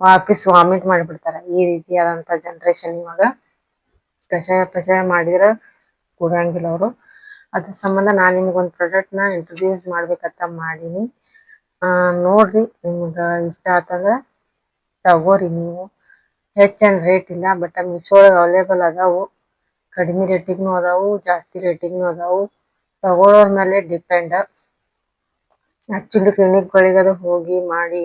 ವಾಪಸ್ ವಾಮಿಟ್ ಮಾಡಿಬಿಡ್ತಾರೆ. ಈ ರೀತಿಯಾದಂಥ ಜನ್ರೇಷನ್ ಇವಾಗ. ಕಷಾಯ ಮಾಡಿದ್ರೆ ಕುಡಿಯಂಗಿಲ್ಲ ಅವರು. ಅದ್ರ ಸಂಬಂಧ ನಾನು ನಿಮ್ಗೊಂದು ಪ್ರಾಡಕ್ಟ್ನ ಇಂಟ್ರೊಡ್ಯೂಸ್ ಮಾಡ್ಬೇಕಂತ ಮಾಡೀನಿ. ನೋಡ್ರಿ, ನಿಮ್ಗೆ ಇಷ್ಟ ಆತಂದ್ರೆ ತಗೋರಿ. ನೀವು ಹೆಚ್ಚೇನು ರೇಟ್ ಇಲ್ಲ, ಬಟ್ ಮೀಶೋಗೆ ಅವೈಲೇಬಲ್ ಅದಾವು. ಕಡಿಮೆ ರೇಟಿಗೂ ಅದಾವು, ಜಾಸ್ತಿ ರೇಟಿಗೂ ಅದಾವು. ತಗೊಳ್ಳೋರ ಮೇಲೆ ಡಿಪೆಂಡ್. ಆ್ಯಕ್ಚುಲಿ ಕ್ಲಿನಿಕ್ಗಳಿಗೆ ಅದು ಹೋಗಿ ಮಾಡಿ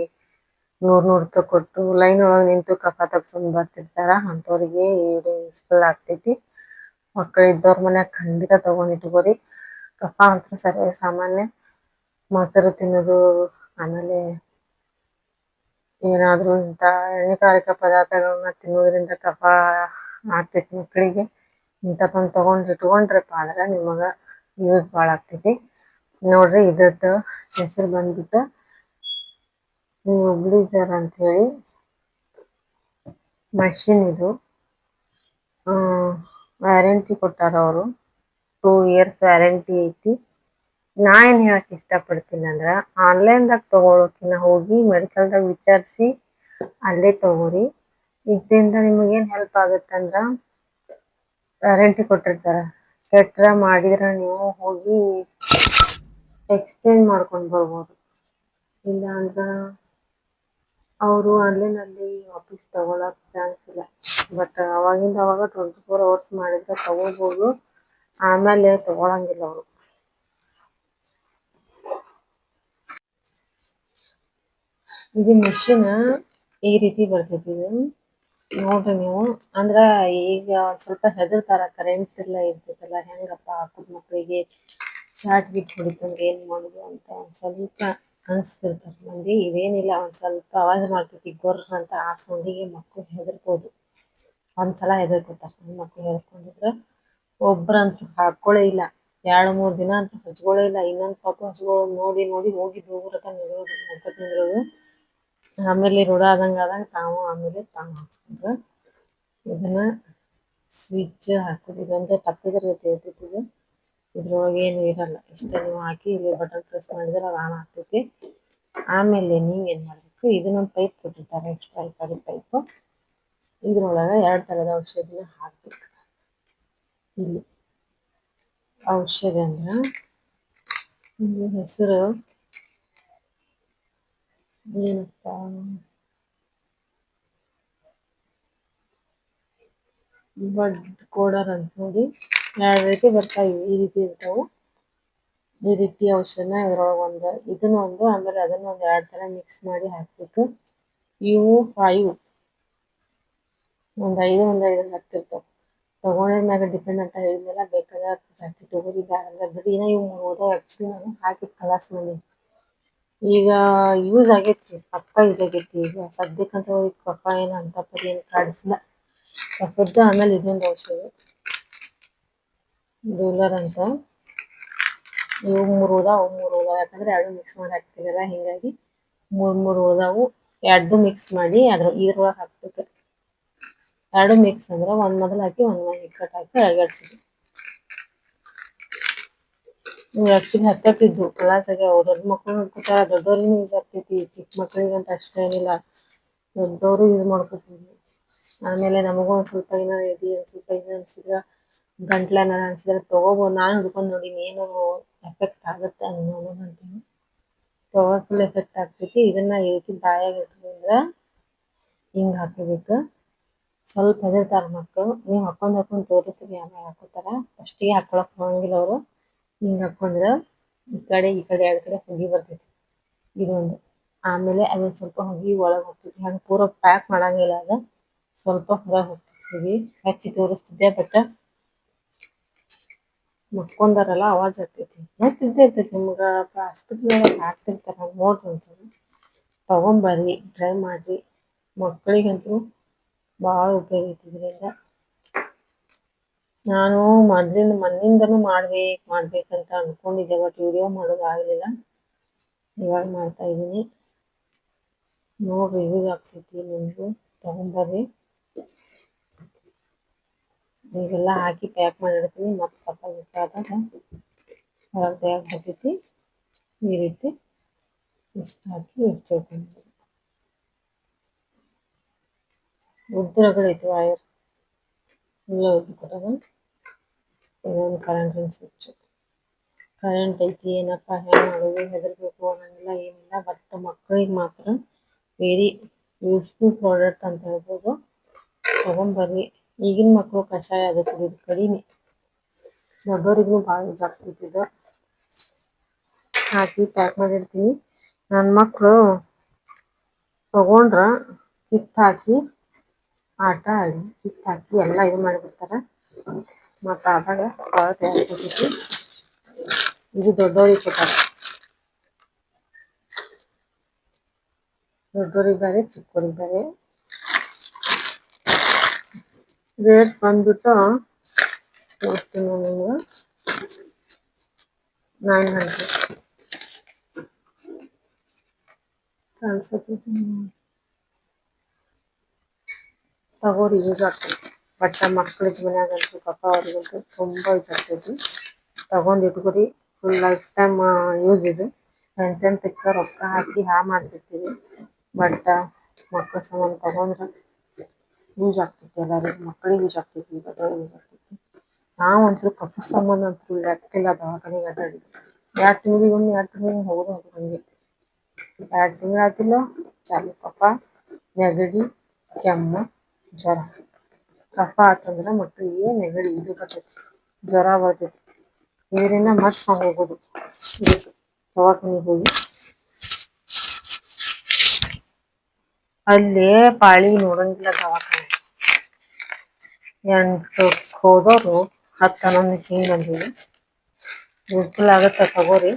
$100 ಕೊಟ್ಟು ಲೈನ್ ಒಳಗೆ ನಿಂತು ಕಫ ತಗ್ಸ್ಕೊಂಡು ಬರ್ತಿರ್ತಾರ. ಅಂಥವ್ರಿಗೆ ಇದು ಯೂಸ್ಫುಲ್ ಆಗ್ತೈತಿ. ಮಕ್ಕಳಿದ್ದವ್ರ ಮನ್ಯಾಗ ಖಂಡಿತ ತಗೊಂಡಿಟ್ಕೋರಿ. ಕಫ ಅಂತ ಸರಿ ಸಾಮಾನ್ಯ. ಮೊಸರು ತಿನ್ನೋದು, ಆಮೇಲೆ ಏನಾದರೂ ಇಂಥ ಎಣ್ಣೆಕಾರಕ ಪದಾರ್ಥಗಳನ್ನ ತಿನ್ನೋದ್ರಿಂದ ಕಫ ಆಗ್ತೈತಿ ಮಕ್ಕಳಿಗೆ. ಇಂಥದ್ದೊಂದು ತಗೊಂಡಿಟ್ಕೊಂಡ್ರಪ್ಪ ಅಂದ್ರೆ ನಿಮಗೆ ಯೂಸ್ ಭಾಳ ಆಗ್ತೈತಿ. ನೋಡ್ರಿ, ಇದ್ರದ್ದು ಹೆಸರು ಬಂದ್ಬಿಟ್ಟು ನ್ಯೂಬ್ಲಿಜರ್ ಅಂಥೇಳಿ ಮಷಿನ್. ಇದು ವ್ಯಾರಂಟಿ ಕೊಟ್ಟಾರ ಅವರು. 2 years ವ್ಯಾರಂಟಿ ಐತಿ. ನಾ ಏನು ಹೇಳಕ್ಕೆ ಇಷ್ಟಪಡ್ತೀನಿ ಅಂದ್ರೆ, ಆನ್ಲೈನ್ದಾಗ ತೊಗೊಳೋಕಿನ್ನ ಹೋಗಿ ಮೆಡಿಕಲ್ದಾಗ ವಿಚಾರಿಸಿ ಅಲ್ಲೇ ತಗೋರಿ. ಇದರಿಂದ ನಿಮಗೇನು ಹೆಲ್ಪ್ ಆಗುತ್ತಂದ್ರೆ, ವ್ಯಾರಂಟಿ ಕೊಟ್ಟಿರ್ತಾರೆ. ಕೆಟ್ಟರೆ ಮಾಡಿದ್ರೆ ನೀವು ಹೋಗಿ ಎಕ್ಸ್ಚೇಂಜ್ ಮಾಡ್ಕೊಂಡು ಬರ್ಬೋದು. ಇಲ್ಲ ಅಂದ್ರೆ ಅವರು ಆನ್ಲೈನಲ್ಲಿ ವಾಪಸ್ ತಗೊಳಕ್ಕೆ ಚಾನ್ಸ್ ಇಲ್ಲ. ಬಟ್ ಅವಾಗಿಂದ ಅವಾಗ 24 hours ಮಾಡಿದ್ರೆ ತಗೋಬೋದು. ಆಮೇಲೆ ತಗೊಳಂಗಿಲ್ಲ ಅವರು. ಇದು ಮೆಷಿನ್ ಈ ರೀತಿ ಬರ್ತೈತಿ. ಇದು ನೋಡ್ರಿ ನೀವು. ಅಂದ್ರೆ ಈಗ ಒಂದು ಸ್ವಲ್ಪ ಹೆದರ್ತಾರ, ಕರೆಂಟ್ ಎಲ್ಲ ಇರ್ತೈತಲ್ಲ, ಹೆಂಗಪ್ಪ ಹಾಕೋದು ಮಕ್ಕಳಿಗೆ ಶಾರ್ಟ್ ಗಿಟ್ ಹೊಡಿತಂದ್ರೆ ಏನು ಮಾಡೋದು ಅಂತ ಒಂದು ಸ್ವಲ್ಪ ಅನಿಸ್ತಿರ್ತಾರೆ ಮಂದಿ. ಇದೇನಿಲ್ಲ, ಒಂದು ಸ್ವಲ್ಪ ಆವಾಜ್ ಮಾಡ್ತೈತಿ ಗೊರ್ರ ಅಂತ. ಆ ಸೌಂಡಿಗೆ ಮಕ್ಕಳು ಹೆದರ್ಬೋದು. ಒಂದ್ಸಲ ಹೆದರ್ಕೊತಾರೆ. ಮಕ್ಕಳು ಹೆದರ್ಕೊಂಡಿದ್ರೆ ಒಬ್ರಂತೂ ಹಾಕೊಳ್ಳೇ ಇಲ್ಲ. 2-3 ದಿನ ಅಂತ ಹಚ್ಕೊಳ್ಳೇ ಇಲ್ಲ. ಇನ್ನೊಂದು ಪಾಪ ಹಚ್ಕೊಳ್ಳೋದು ನೋಡಿ ಹೋಗಿ ದೂರ ನಿಂದ್ರೋದು. ಆಮೇಲೆ ರೂಢ ಆದಂಗೆ ತಾವು ಹಚ್ಕೊಂಡ್ರು. ಇದನ್ನ ಸ್ವಿಚ್ ಹಾಕೋದು. ಇದೊಂದೇ ತಪ್ಪಿದ್ರೆ ಇರ್ತೈತಿ. ಇದು ಇದ್ರೊಳಗೆ ಏನು ಇರಲ್ಲ. ಇಷ್ಟೇ ನೀವು ಹಾಕಿ ಇಲ್ಲಿ ಬಟನ್ ಪ್ರೆಸ್ ಮಾಡಿದ್ರೆ ಅದು ಆನ್ ಆಗ್ತೈತಿ. ಆಮೇಲೆ ನೀವೇನು ಮಾಡಬೇಕು, ಇದನ್ನೊಂದು ಪೈಪ್ ಕೊಟ್ಟಿರ್ತಾರೆ, ಎಕ್ಸ್ಟ್ರಾ ಪೈಪು. ಇದ್ರೊಳಗೆ 2 ಥರದ ಔಷಧಿನ ಹಾಕ್ಬೇಕು. ಇಲ್ಲಿ ಔಷಧಿ ಅಂದ್ರೆ ಹೆಸರು ಏನಪ್ಪ, ಬಡ್ ಕೋಡರ್ ಅಂತ ನೋಡಿ. 2 ರೀತಿ ಬರ್ತಾವೆ. ಈ ರೀತಿ ಇರ್ತಾವೆ. ಈ ರೀತಿ ಔಷಧಿನ ಇದ್ರೊಳಗೆ ಇದನ್ನ ಒಂದು, ಆಮೇಲೆ ಅದನ್ನ ಒಂದು 2 ಥರ ಮಿಕ್ಸ್ ಮಾಡಿ ಹಾಕಬೇಕು. ಇವು 5 ಒಂದು 5 ಹತ್ತಿರ್ತಾವೆ. ತೊಗೊಂಡಿದ ಮ್ಯಾಗ ಡಿಪೆಂಡ್ ಅಂತ ಹೇಳಿದ್ಮೇಲೆ ಬೇಕಾದ್ರೆ ಜಾಸ್ತಿ ತೊಗೋರಿ, ಬ್ಯಾಡಂದ್ರೆ ಬಿಡಿ. ಇವು 3 ಹೋದ ಆ್ಯಕ್ಚುಲಿ ನಾನು ಹಾಕಿ ಕಲಾಸ್ ಮಾಡಿ ಈಗ ಯೂಸ್ ಆಗೈತಿ, ಪಕ್ಕ ಯೂಸ್ ಆಗೈತಿ. ಈಗ ಸದ್ಯಕ್ಕಂತೂ ಕಫ ಏನು ಅಂತ ಪರಿ ಏನು ಕಾಡಿಸಿಲ್ಲ ಕಫದ್ದು. ಆಮೇಲೆ ಇದೊಂದು ಔಷಧಿ ಡೂಲರ್ ಅಂತ. ಇವು 3 ಹೋದಾವು. ಯಾಕಂದ್ರೆ 2 ಮಿಕ್ಸ್ ಮಾಡಿ ಹಾಕ್ತಿರಲ್ಲ, ಹೀಗಾಗಿ 3 ಹೋದಾವು. 2 ಮಿಕ್ಸ್ ಮಾಡಿ ಇದ್ರೊಳಗೆ ಹಾಕ್ಬೇಕು. 2 ಮಿಕ್ಸ್ ಅಂದ್ರೆ ಒಂದು ಮೊದಲು ಹಾಕಿ ಒಂದು ಇಕ್ಕಟ್ಟು ಹಾಕಿ ಅಳಗಾಡ್ಸಿದ್ವಿ. ಇವು ಆ್ಯಕ್ಚುಲಿ ಹತ್ತಿದ್ದು ಕ್ಲಾಸಾಗೆ ದೊಡ್ಡ ಮಕ್ಕಳು ನೋಡ್ಕೊತಾರ, ದೊಡ್ಡವ್ರಿಗೂ ಯೂಸ್ ಆಗ್ತೈತಿ. ಚಿಕ್ಕ ಮಕ್ಕಳಿಗೆ ಅಂತ ಅಷ್ಟೇನಿಲ್ಲ, ದೊಡ್ಡವರು ಯೂಸ್ ಮಾಡ್ಕೊತೀವಿ. ಆಮೇಲೆ ನಮಗೂ ಒಂದು ಸ್ವಲ್ಪ ಏನೋ ಅನಿಸಿದ್ರೆ, ಗಂಟ್ಲು ಏನಾರು ಅನಿಸಿದ್ರೆ ತೊಗೋಬೋದು. ನಾನು ಹಿಡ್ಕೊಂಡು ನೋಡೀನಿ, ಏನೋ ಎಫೆಕ್ಟ್ ಆಗುತ್ತೆ ಅನ್ನೋದು ಅಂತೀನಿ. ಪವರ್ಫುಲ್ ಎಫೆಕ್ಟ್ ಆಗ್ತೈತಿ. ಇದನ್ನ ಈ ರೀತಿ ಬಾಯಾಗ ಇಟ್ಕೊಂಡ್ರೆ ಹಿಂಗೆ ಹಾಕೋಬೇಕು. ಸ್ವಲ್ಪ ಹೆದರ್ತಾರೆ ಮಕ್ಕಳು. ನೀವು ಹಾಕೊಂಡು ತೋರಿಸ್ತೀವಿ ಆಮೇಲೆ ಹಾಕೋತಾರ. ಫಸ್ಟಿಗೆ ಹಾಕೊಳಕ್ಕೆ ಹೋಗಂಗಿಲ್ಲ ಅವರು. ಹಿಂಗೆ ಹಾಕೊಂಡ್ರೆ ಈ ಕಡೆ 2 ಕಡೆ ಹೊಗೆ ಬರ್ತೈತಿ. ಇದೊಂದು. ಆಮೇಲೆ ಅದೊಂದು ಸ್ವಲ್ಪ ಹೊಗೆ ಒಳಗೆ ಹೋಗ್ತೈತಿ. ಹಂಗೆ ಪೂರ ಪ್ಯಾಕ್ ಮಾಡಂಗಿಲ್ಲ, ಅದು ಸ್ವಲ್ಪ ಹೊರಗೆ ಹೋಗ್ತೈತಿ ಹೊಗೆ. ಹಚ್ಚಿ ತೋರಿಸ್ತಿದ್ದೆ, ಬಟ್ ಮಕ್ಕೊಂಡಾರಲ್ಲ ಆವಾಜ್ ಆಗ್ತೈತಿ. ಗೊತ್ತಿದ್ದೇ ಇರ್ತೈತಿ ನಿಮ್ಗೆ, ಹಾಸ್ಪಿಟ್ಲ್ನಾಗ ಹಾಕ್ತಿರ್ತಾರೆ, ನೋಡ್ರಿ ಒಂದ್ಸಲ ತೊಗೊಂಬರ್ರಿ, ಟ್ರೈ ಮಾಡಿರಿ. ಮಕ್ಕಳಿಗಂತೂ ಭಾಳ ಉಪಯೋಗ ಐತಿ ಇದರಿಂದ. ನಾನು ಮಣ್ಣಿಂದನೂ ಮಾಡ್ಬೇಕಂತ ಅಂದ್ಕೊಂಡಿದ್ದೆ, ಬಟ್ ವಿಡಿಯೋ ಮಾಡೋದು ಆಗಲಿಲ್ಲ. ಇವಾಗ ಮಾಡ್ತಾ ಇದ್ದೀನಿ. ನೋಡ್ರಿ, ಯೂಸ್ ಆಗ್ತೈತಿ ನಿಮಗೂ, ತೊಗೊಂಬರ್ರಿ. ಈಗೆಲ್ಲ ಹಾಕಿ ಪ್ಯಾಕ್ ಮಾಡಿ ಇಡ್ತೀನಿ. ಮತ್ತು ಕಫ ಆದಾಗ ಹೊರಗೆ ತೆಗಿಯಕ್ಕೆ ಬರ್ತೈತಿ. ಈ ರೀತಿ ಇಷ್ಟು ಹಾಕಿ ಇಷ್ಟು ಉದ್ರಗಳೈತಿ ವೈರ್ ಎಲ್ಲ ಉದ್ದ ಕೊಟ್ಟದ. ಇದೊಂದು ಕರೆಂಟಿನ ಸ್ವಿಚ್. ಕರೆಂಟ್ ಐತಿ ಏನಪ್ಪ ಹೆಂಗೆ ಮಾಡೋದು ಹೆದರ್ಬೇಕು ಅನ್ನಂಗಿಲ್ಲ ಏನಿಲ್ಲ. ಬಟ್ ಮಕ್ಕಳಿಗೆ ಮಾತ್ರ ವೆರಿ ಯೂಸ್ಫುಲ್ ಪ್ರಾಡಕ್ಟ್ ಅಂತ ಹೇಳ್ಬೋದು. ತಗೊಂಬರ್ರಿ. ಈಗಿನ ಮಕ್ಕಳು ಕಷಾಯ ಅದು ಕುಡಿಯೋದು ಕಡಿಮೆ. ದೊಡ್ಡವರಿಗೂ ಭಾಳ ಯೂಸ್ ಆಗ್ತೈತಿ ಇದು. ಹಾಕಿ ಪ್ಯಾಕ್ ಮಾಡಿರ್ತೀನಿ. ನನ್ನ ಮಕ್ಕಳು ತಗೊಂಡ್ರ ಕಿತ್ತು ಹಾಕಿ ಆಟ ಆಡಿ ಕಿತ್ತು ಹಾಕಿ ಎಲ್ಲ ಇದು ಮಾಡಿಬಿಡ್ತಾರೆ. ಮತ್ತು ಆದಾಗ ಭಾಳ ತಯಾರಿಸ್ತೈತಿ. ಇದು ದೊಡ್ಡವ್ರಿಗೆ ಕೊಟ್ಟಾರ. ದೊಡ್ಡವ್ರಿಗೆ ಬೇರೆ ಚಿಕ್ಕವ್ರಿಗೆ ಬೇರೆ. ರೇಟ್ ಬಂದ್ಬಿಟ್ಟು ತೋರಿಸ್ತೀನಿ ನಿಮ್ಗೆ. 900 ಕಾಣಿಸತೈತಿ. ತಗೋರಿ, ಯೂಸ್ ಆಗ್ತೈತಿ. ಬಟ್ ಮಕ್ಳಿಗೆ ಮನ್ಯಾಗಂತೂ ಪಾಪ ಅವ್ರಿಗಂತೂ ತುಂಬ ಯೂಸ್ ಆಗ್ತೈತಿ. ತಗೊಂಡು ಇಟ್ಕೊರಿ. ಫುಲ್ ಲೈಫ್ ಟೈಮ್ ಯೂಸ್ ಇದು. ಎಂತೆಂತಕ್ಕೆ ರೊಕ್ಕ ಹಾಕಿ ಮಾಡ್ತಿರ್ತೀವಿ. ಬಟ್ ಮಕ್ಕಳ ಸಂಬಂಧ ತಗೊಂಡ್ರೆ ಯೂಸ್ ಆಗ್ತೈತಿ. ಎಲ್ಲರಿಗೂ ಮಕ್ಕಳಿಗೆ ಯೂಸ್ ಆಗ್ತೈತಿ, ದೊಡ್ಡವ್ರಿಗೆ ಯೂಸ್ ಆಗ್ತೈತಿ. ನಾವಂತೂ ಕಫ ಸಂಬಂಧ ಅಂತೂ ಲೆಕ್ಕಿಲ್ಲ ದವಾಖಾನೆಗೆ ಅಡ್ಡಾಡಿದ್ವಿ. 2 ತಿಂಗಳಿಗೊಮ್ಮೆ 2 ತಿಂಗಳಿಗೆ ಹೋಗೋದು ಹಂಗೆ. 2 ತಿಂಗಳಾಯ್ತಿಲ್ಲ ಚಾಲು ಕಫ, ನೆಗಡಿ, ಕೆಮ್ಮು, ಜ್ವರ. ಕಫ ಆತಂದ್ರೆ ಮಕ್ಕಳಿಗೆ ನೆಗಡಿ ಇದು ಬರ್ತೈತಿ, ಜ್ವರ ಬರ್ತೈತಿ. ಇದರಿಂದ ಮತ್ತೆ ನಾವು ಹೋಗೋದು ದವಾಖಾನೆಗೆ ಹೋಗಿ ಅಲ್ಲೇ ಪಾಳಿ ನೋಡಂಗಿಲ್ಲ ದವಾಖಾನೆ. 8 ಹೋದವರು 10 11 ಹಿಂಗೆ ಬಂದಿವಿ. ಯೂಸ್ಫುಲ್ ಆಗುತ್ತೆ, ತಗೋರಿ.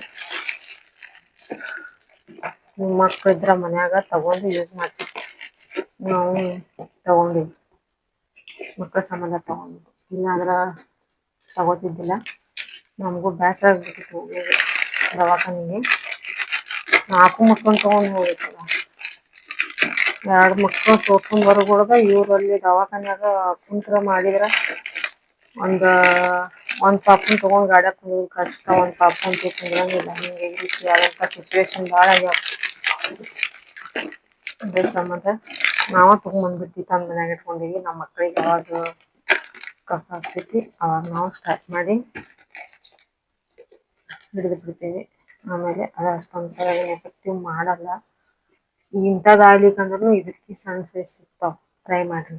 ನಿಮ್ಮ ಮಕ್ಳು ಇದ್ರೆ ಮನ್ಯಾಗ ತಗೊಂಡು ಯೂಸ್ ಮಾಡ್ತೀವಿ. ನಾವು ತಗೊಂಡಿವಿ, ಮಕ್ಕಳ ಸಂಬಂಧ ತಗೊಂಡಿದ್ವಿ. ಇಲ್ಲಾಂದ್ರೆ ತಗೋತಿದ್ದಿಲ್ಲ. ನಮಗೂ ಬೇಸರ ಆಗ್ಬಿಟ್ಟಿತ್ತು ಹೋಗೋದು ದವಾಖಾನೆಗೆ. 4 ಮಕ್ಕಳನ್ನ ತೊಗೊಂಡು ಹೋಗ್ಬೇಕಲ್ಲ. 2 ಮಕ್ಕಳು ತೋರ್ಸ್ಕೊಂಡು ಬರೋಗೊಳಗ ಇವರಲ್ಲಿ ದವಾಖಾನ್ಯಾಗ ಕುಂತ್ರ ಮಾಡಿದ್ರೆ ಒಂದು ಪಾಪುನ ತೊಗೊಂಡು ಗಾಡ್ಯಾಗ ಕುಂದ್ರೋದು ಕಷ್ಟ. ಒಂದು ಪಾಪುನ ಕುಂದ್ರಂಗಿಲ್ಲ. ಹಿಂಗೆ ಆದಂಥ ಸಿಚುವೇಶನ್ ಭಾಳ ಆಗ್ಯಾವ. ಅದ್ರ ಸಂಬಂಧ ನಾವು ತೊಗೊಂಬಂದ್ಬಿಟ್ಟು ತಂದು ಮನ್ಯಾಗ ಇಟ್ಕೊಂಡೀವಿ. ನಮ್ಮ ಮಕ್ಕಳಿಗೆ ಯಾವಾಗ ಕಫ ಆಗ್ತೈತಿ ಅವಾಗ ನಾವು ಸ್ಟಾರ್ಟ್ ಮಾಡಿ ಹಿಡಿದು ಬಿಡ್ತೀವಿ. ಆಮೇಲೆ ಅದು ಅಷ್ಟೊಂದು ಎಫೆಕ್ಟಿವ್ ಮಾಡಲ್ಲ. ಇಂಥದ್ದಾಗ್ಲಿಕ್ಕಂದ್ರೂ ಇದಕ್ಕೆ ಸಣ್ಣ ಸೈಜ್ ಸಿಗ್ತಾವೆ, ಟ್ರೈ ಮಾಡಿರಿ.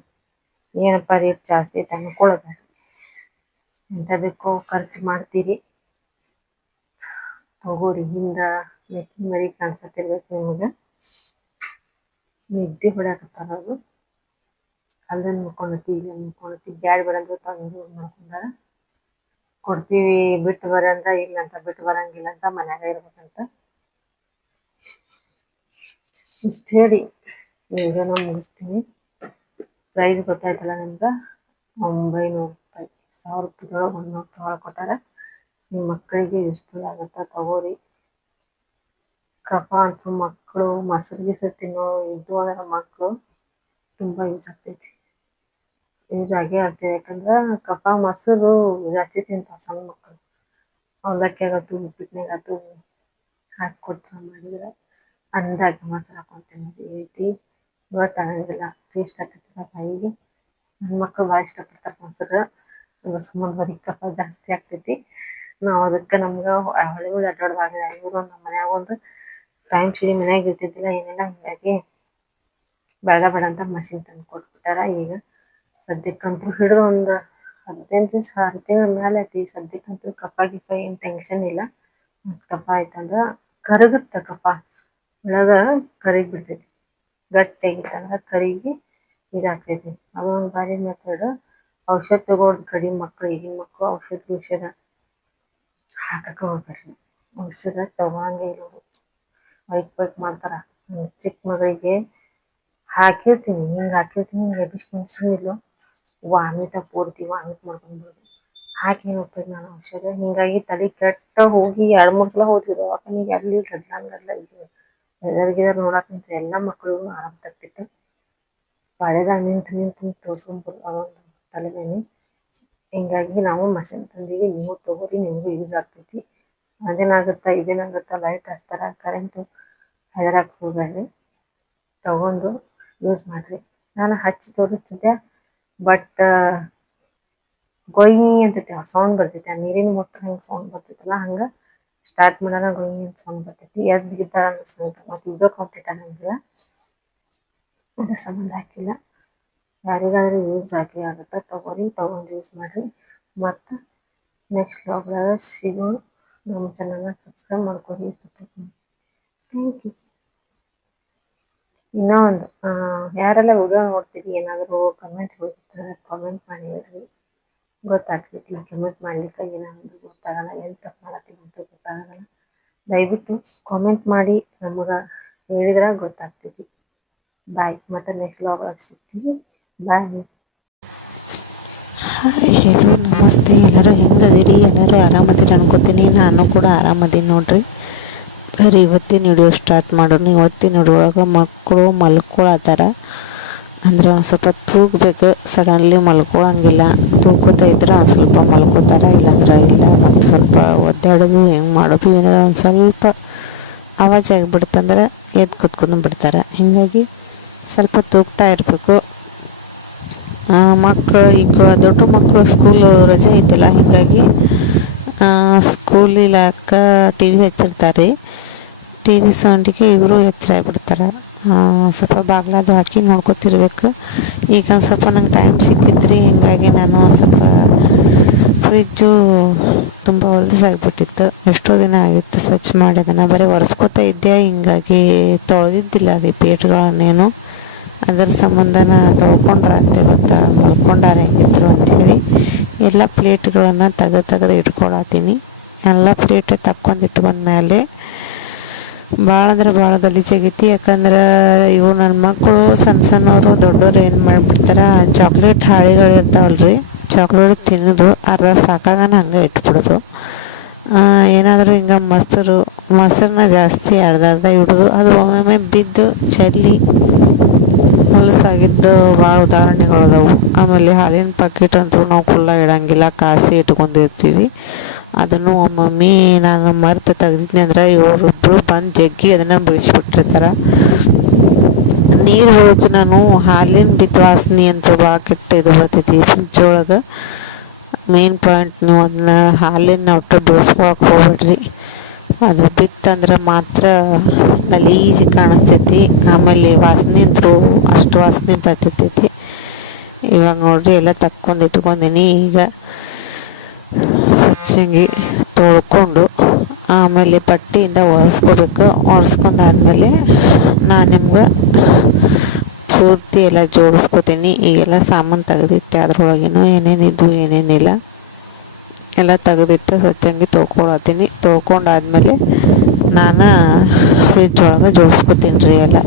ಏನಪ್ಪ ರೇಟ್ ಜಾಸ್ತಿ ಐತೆ ಅನ್ಕೊಳ್ಳೋದು. ಇಂಥದಕ್ಕೂ ಖರ್ಚು ಮಾಡ್ತೀರಿ, ತಗೋರಿ. ಹಿಂದೆ ಮೆಕ್ಕಿನ ಮರಿ ಕಾಣಿಸತ್ತಿರ್ಬೇಕು ನಿಮಗೆ. ನಿದ್ದೆ ಹೊಡ್ಯಾಕತ್ತಾರ ಅದು. ಅಲ್ಲೊಂದು ಮುಕ್ಕೊಂಡತಿ, ಇಲ್ಲೊಂದು ಮುಕ್ಕೊಂಡತಿ. ಬ್ಯಾಡ್ ಬರಂದ್ರೆ ತಂದು ಮಾಡ್ಕೊಂಡಾರ. ಕೊಡ್ತೀವಿ ಬಿಟ್ಟು ಬರ್ರಿ ಅಂದ್ರೆ ಇಲ್ಲಂತ, ಬಿಟ್ಟು ಬರಂಗಿಲ್ಲ ಅಂತ, ಮನ್ಯಾಗ ಇರ್ಬೇಕಂತ. ಇಷ್ಟು ಹೇಳಿ ವಿಡಿಯೋನ ಮುಗಿಸ್ತೀನಿ. ಪ್ರೈಸ್ ಗೊತ್ತಾಯ್ತಲ್ಲ ನಿಮ್ಗೆ. 900 ರೂಪಾಯಿ, 1000 ರೂಪಾಯಿದೊಳಗೆ 100 ರೂಪಾಯಿ ಕೊಟ್ಟಾರ. ನಿಮ್ಮ ಮಕ್ಕಳಿಗೆ ಯೂಸ್ಫುಲ್ ಆಗುತ್ತೆ, ತಗೋರಿ. ಕಫ ಅಂತೂ ಮಕ್ಕಳು ಮೊಸರು ಗೀಸರು ತಿನ್ನೋ ಇದ್ದು ಅಂದ್ರೆ ಮಕ್ಕಳು ತುಂಬ ಯೂಸ್ ಆಗ್ತೈತಿ. ಯೂಸ್ ಆಗೇ ಆಗ್ತೈತಿ. ಯಾಕಂದ್ರೆ ಕಫ ಮೊಸರು ಜಾಸ್ತಿ ತಿಂತಾವೆ ಸಣ್ಣ ಮಕ್ಕಳು. ಅವಲಕ್ಕಿಯಾಗತ್ತು, ಉಪ್ಪಿಟ್ಟಿನಾಗತ್ತು ಹಾಕಿ ಕೊಟ್ರೆ ಮಾಡಿದ್ರೆ ಅಂದಾಗಿ ಮೊಸರು ಹಾಕೊಂಡು ತಿನ್ನೋದು ಐತಿ. ಗೊತ್ತಾಗಂಗಿಲ್ಲ, ಟೇಸ್ಟ್ ಆಗ್ತೈತಿಲ್ಲ ಬಾಯಿಗೆ. ನನ್ನ ಮಕ್ಕಳು ಭಾಳ ಇಷ್ಟಪಡ್ತಾರೆ ಮೊಸರು. ಅದ್ರ ಸಂಬಂಧ ಬರೀ ಕಫ ಜಾಸ್ತಿ ಆಗ್ತೈತಿ. ನಾವು ಅದಕ್ಕೆ ನಮ್ಗೆ ಹೊಳಿಗಳು ಅಡ್ಡಾಡ್ದಾಗ ಇವರು ನಮ್ಮ ಮನ್ಯಾಗ ಒಂದು ಟೈಮ್ ಸರಿ ಮನ್ಯಾಗ ಇರ್ತಿದ್ದಿಲ್ಲ, ಏನಿಲ್ಲ. ಹೀಗಾಗಿ ಬೇಡ ಬೇಡ ಅಂತ ಮಷಿನ್ ತಂದು ಕೊಟ್ಬಿಟ್ಟಾರ. ಈಗ ಸದ್ಯಕ್ಕಂತೂ ಹಿಡಿದು ಒಂದು 15 ದಿವಸ 6 ತಿಂಗಳ ಮೇಲೆ ಐತಿ. ಸದ್ಯಕ್ಕಂತೂ ಕಫ ಗಿಫ ಏನು ಟೆನ್ಷನ್ ಇಲ್ಲ. ಕಫ ಆಯ್ತಂದ್ರೆ ಕರಗುತ್ತೆ, ಕಫ ಒಳಗ ಕರಗಿ ಬಿಡ್ತೈತಿ. ಗಟ್ಟಿಯಾಗಿತ್ತಂದ್ರೆ ಕರಿಗಿ ಇದಾಗ್ತೈತಿ. ಅದೊಂದು ಬಾರಿ ಮೆಥಡ್. ಔಷಧ ತಗೊಳ್ದು ಕಡಿಮೆ ಮಕ್ಕಳು. ಈಗಿನ ಮಕ್ಕಳು ಔಷಧ ಹಾಕಕ್ಕೆ ಹೋಗ್ಬೇಡ್ರಿ. ಔಷಧ ತಗೊಂಡೇ ಇರೋದು. ವೈಟ್ ಮಾಡ್ತಾರೆ. ಚಿಕ್ಕ ಮಗಳಿಗೆ ಹಾಕಿರ್ತೀನಿ, ಹಿಂಗೆ ಹಾಕಿರ್ತೀನಿ, ಹಿಂಗೆ ಎಬ್ಬಿಸಿ ಕುಂದ್ರಿಸಿಲ್ಲ ವಾಮಿಟ ಪೂರ್ತಿ ವಾಮಿಟ್ ಮಾಡ್ಕೊಂಡ್ಬಿಡೋದು. ಹಾಕಿ ಏನು ಉಪಯೋಗ ನಾನು ಔಷಧ. ಹೀಗಾಗಿ ತಲೆ ಕೆಟ್ಟ ಹೋಗಿ 2-3 ಸಲ ಹೋಗ್ತಿದ್ದೆ ದವಾಖಾನೆಗೆ. ಅಲ್ಲಿ ಗದ್ಲ ಎಲ್ಲರಿಗಿದಾರ ನೋಡಕ್ಕೆ ನಿಂತ್ರೆ ಎಲ್ಲ ಮಕ್ಕಳಿಗೂ ಆರಾಮ ತಪ್ಪಿತ್ತು. ಪಾಳ್ಯದಾಗ ನಿಂತು ತೋರ್ಸ್ಕೊಂಡ್ಬರೋದು ಅದೊಂದು ತಲೆಬೇನೆ. ಹಿಂಗಾಗಿ ನಾವು ಮಷಿನ್ ತಂದೀವಿ. ನೀವು ತಗೋರಿ, ನಿಮಗೂ ಯೂಸ್ ಆಗ್ತೈತಿ. ಅದೇನಾಗುತ್ತಾ ಇದೇನಾಗುತ್ತಾ ಲೈಟ್ ಹಚ್ತಾರೆ, ಕರೆಂಟು ಹೆದರಕ್ಕೆ ಹೋಗಬೇಡ್ರಿ. ತಗೊಂಡು ಯೂಸ್ ಮಾಡಿರಿ. ನಾನು ಹಚ್ಚಿ ತೋರಿಸ್ತಿದ್ದೆ, ಬಟ್ ಗೊಯ್ ಅಂತೈತಿ ಸೌಂಡ್ ಬರ್ತೈತಿ. ಆ ನೀರಿನ ಮೋಟ್ರ್ ಹೆಂಗೆ ಸೌಂಡ್ ಬರ್ತೈತಲ್ಲ ಹಂಗೆ ಸ್ಟಾರ್ಟ್ ಮಾಡೋಣ ಗೊಯ್ ಅಂತ ಸೌಂಡ್ ಬರ್ತೈತಿ. ಎದ್ದು ಬಿದ್ದ ಅನ್ನಿಸ್ತೈತಿ. ಮತ್ತು ವಿಡಿಯೋ ಕಂಪ್ಲೀಟ್ ಆಗಂಗಿಲ್ಲ, ಅದ್ರ ಸಂಬಂಧ ಹಾಕಿಲ್ಲ. ಯಾರಿಗಾದ್ರೂ ಯೂಸ್ ಆಗುತ್ತೆ ತೊಗೊಂಡು ಯೂಸ್ ಮಾಡಿರಿ. ಮತ್ತು ನೆಕ್ಸ್ಟ್ ವ್ಲಾಗ್ದಾಗ ಸಿಗೋಣ. ನಮ್ಮ ಚಾನಲ್ನ ಸಬ್ಸ್ಕ್ರೈಬ್ ಮಾಡ್ಕೊಳ್ಳಿ, ಸಪೋರ್ಟ್ ಮಾಡಿ. Thank you. ಇನ್ನೂ ಒಂದು, ಯಾರೆಲ್ಲ ವಿಡಿಯೋ ನೋಡ್ತೀರಿ ಏನಾದರೂ ಕಮೆಂಟ್ ಹೋಗಿರ್ತಾರೆ, ಕಾಮೆಂಟ್ ಮಾಡಿ ಹೇಳ್ರಿ. ಗೊತ್ತಾಗ್ತೈತಿ. ಕಮೆಂಟ್ ಮಾಡ್ಲಿಕ್ಕೆ ಏನಾದ್ರು ಗೊತ್ತಾಗಲ್ಲ, ಎಲ್ಲಿ ತಪ್ಪು ಮಾಡತ್ತೀವಿ ಅಂತ ಗೊತ್ತಾಗಲ್ಲ. ದಯವಿಟ್ಟು ಕಾಮೆಂಟ್ ಮಾಡಿ ನಮಗೆ ಹೇಳಿದ್ರೆ ಗೊತ್ತಾಗ್ತೈತಿ. ಬಾಯ್. ಮತ್ತು ನೆಕ್ಸ್ಟ್ ವ್ಲಾಗ್ ಸಿಗ್ತೀವಿ. ಬಾಯ್. ಹಾಯ್, ಹೆಲೋ, ನಮಸ್ತೆ. ಎಲ್ಲರೂ ಹೆಂಗದಿರಿ? ಎಲ್ಲರೂ ಆರಾಮದಿರಿ ಅನ್ಕೋತೀನಿ. ನಾನು ಕೂಡ ಆರಾಮದೀನಿ ನೋಡ್ರಿ. ಬರೀ ಇವತ್ತಿನ ವಿಡಿಯೋ ಸ್ಟಾರ್ಟ್ ಮಾಡೋಣ. ಇವತ್ತಿನ ವಿಡಿಯೋ ಒಳಗೆ ಮಕ್ಕಳು ಮಲ್ಕೊಳತ್ತಾರ. ಅಂದ್ರೆ ಒಂದು ಸ್ವಲ್ಪ ತೂಗಬೇಕು, ಸಡನ್ಲಿ ಮಲ್ಕೊಳಂಗಿಲ್ಲ. ತೂಕೋತಾ ಇದ್ರೆ ಒಂದು ಸ್ವಲ್ಪ ಮಲ್ಕೋತಾರ, ಇಲ್ಲಾಂದ್ರೆ ಇಲ್ಲ. ಮತ್ತು ಸ್ವಲ್ಪ ಒದ್ದಾಡೋದು ಹೆಂಗೆ ಮಾಡೋದು ಏನಾರ ಒಂದು ಸ್ವಲ್ಪ ಆವಾಜ್ ಆಗಿಬಿಡ್ತಂದ್ರೆ ಎದ್ದು ಕೂತ್ಕೊಂಡು ಬಿಡ್ತಾರೆ. ಹೀಗಾಗಿ ಸ್ವಲ್ಪ ತೂಗ್ತಾ ಇರಬೇಕು. ಮಕ್ಕಳು ಈಗ ದೊಡ್ಡ ಮಕ್ಕಳು ಸ್ಕೂಲು ರಜೆ ಐತಲ್ಲ, ಹೀಗಾಗಿ ಸ್ಕೂಲಿಲ್ಲ ಅಕ್ಕ ಟಿ ವಿ ಹಚ್ಚಿರ್ತಾರೆ. ಟಿ ವಿ ಸೌಂಡಿಗೆ ಇವರು ಎಚ್ಚರ ಆಗಿಬಿಡ್ತಾರೆ. ಸ್ವಲ್ಪ ಬಾಗ್ಲಾದು ಹಾಕಿ ನೋಡ್ಕೊತಿರ್ಬೇಕು. ಈಗ ಒಂದು ಸ್ವಲ್ಪ ನಂಗೆ ಟೈಮ್ ಸಿಕ್ಕಿದ್ರಿ, ಹೀಗಾಗಿ ನಾನು ಸ್ವಲ್ಪ ಫ್ರಿಜ್ಜು ತುಂಬ ಹೊಲಸಾಗಿಬಿಟ್ಟಿತ್ತು. ಎಷ್ಟೋ ದಿನ ಆಗಿತ್ತು ಸ್ವಚ್ಛ ಮಾಡಿ ಅದನ್ನು ಬರೀ ಒರೆಸ್ಕೊತಾ ಇದ್ದೆ. ಹೀಗಾಗಿ ತೊಳೆದಿದ್ದಿಲ್ಲ ರೀ ಪೇಟ್ಗಳನ್ನೇನು. ಅದರ ಸಂಬಂಧನ ತೊಳ್ಕೊಂಡ್ರೆ ಅಂತ ಗೊತ್ತಾ ಮಲ್ಕೊಂಡಾರ ಹೆಂಗಿದ್ರು ಅಂಥೇಳಿ ಎಲ್ಲ ಪ್ಲೇಟ್ಗಳನ್ನು ತೆಗೆದು ಇಟ್ಕೊಳತ್ತೀನಿ. ಎಲ್ಲ ಪ್ಲೇಟ್ ತಕ್ಕೊಂಡು ಇಟ್ಕೊಂಡ್ಮೇಲೆ ಭಾಳ ಅಂದ್ರೆ ಭಾಳ ಗಲೀಜಾಗೈತಿ. ಯಾಕಂದ್ರೆ ಇವು ನನ್ನ ಮಕ್ಕಳು ಸಣ್ಣವರು ದೊಡ್ಡವರು ಏನು ಮಾಡಿಬಿಡ್ತಾರೆ, ಚಾಕ್ಲೇಟ್ ಹಾಳಿಗಳಿರ್ತಾವಲ್ರಿ, ಚಾಕ್ಲೇಟ್ ತಿನ್ನೋದು ಅರ್ಧ ಸಾಕಾಗನ ಹಂಗೆ ಇಟ್ಬಿಡೋದು. ಏನಾದರೂ ಹಿಂಗೆ ಮೊಸರನ್ನ ಜಾಸ್ತಿ ಅರ್ಧ ಹಿಡಿದು ಅದು ಒಮ್ಮೊಮ್ಮೆ ಬಿದ್ದು ಚೆಲ್ಲಿ ಹೊಲಸಾಗಿದ್ದು ಭಾಳ ಉದಾಹರಣೆಗಳು ಅದಾವು. ಆಮೇಲೆ ಹಾಲಿನ ಪ್ಯಾಕೆಟ್ ಅಂತೂ ನಾವು ಖುಲ್ಲ ಇಡೋಂಗಿಲ್ಲ, ಕಾಸಿ ಇಟ್ಕೊಂಡಿರ್ತೀವಿ. ಅದನ್ನು ಒಮ್ಮೊಮ್ಮೆ ನಾನು ಮರೆತು ತೆಗ್ದಿದ್ನಿ ಅಂದ್ರೆ ಇವರಿಬ್ಬರು ಬಂದು ಜಗ್ಗಿ ಅದನ್ನು ಬಿಡಿಸ್ಬಿಟ್ಟಿರ್ತಾರೆ. ನೀರು ಹೋಗಿ ನಾನು ಹಾಲಿನ ಬಿದ್ದು ವಾಸನೆ ಅಂತ ಭಾಳ ಕೆಟ್ಟ ಇದು ಬರ್ತೈತಿ ಫ್ರಿಜ್ ಒಳಗೆ. ಮೇನ್ ಪಾಯಿಂಟ್, ನೀವು ಅದನ್ನ ಹಾಲಿನ ಒಟ್ಟು ಬಿಡಿಸ್ಕೊಳಕ್ಕೆ ಹೋಗ್ಬೇಡ್ರಿ. ಅದು ಬಿತ್ತಂದ್ರೆ ಮಾತ್ರ ಗಲೀಜು ಕಾಣಿಸ್ತೈತಿ. ಆಮೇಲೆ ವಾಸನೆ ಅಂತೂ ಅಷ್ಟು ವಾಸನೆ ಬರ್ತೈತಿ. ಇವಾಗ ನೋಡ್ರಿ ಎಲ್ಲ ತಕ್ಕೊಂಡು ಇಟ್ಕೊಂಡೀನಿ. ಈಗ ಸ್ವಚ್ಛಂಗಿ ತೊಳ್ಕೊಂಡು ಆಮೇಲೆ ಬಟ್ಟೆಯಿಂದ ಒರೆಸ್ಕೋಬೇಕು. ಒರೆಸ್ಕೊಂಡಾದ್ಮೇಲೆ ನಾನು ನಿಮ್ಗೆ ಪೂರ್ತಿ ಎಲ್ಲ ಜೋಡಿಸ್ಕೋತೀನಿ. ಈಗೆಲ್ಲ ಸಾಮಾನು ತೆಗೆದಿಟ್ಟೆ, ಅದ್ರೊಳಗೇನು ಏನೇನಿದ್ದು ಏನೇನಿಲ್ಲ ಎಲ್ಲ ತೆಗೆದಿಟ್ಟು ಸ್ವಚ್ಛಂಗಿ ತೊಳ್ಕೊಳತ್ತೀನಿ. ತೊಳ್ಕೊಂಡಾದ್ಮೇಲೆ ನಾನು ಫ್ರಿಜ್ ಒಳಗೆ ಜೋಡಿಸ್ಕೊತೀನಿ ರೀ ಎಲ್ಲ.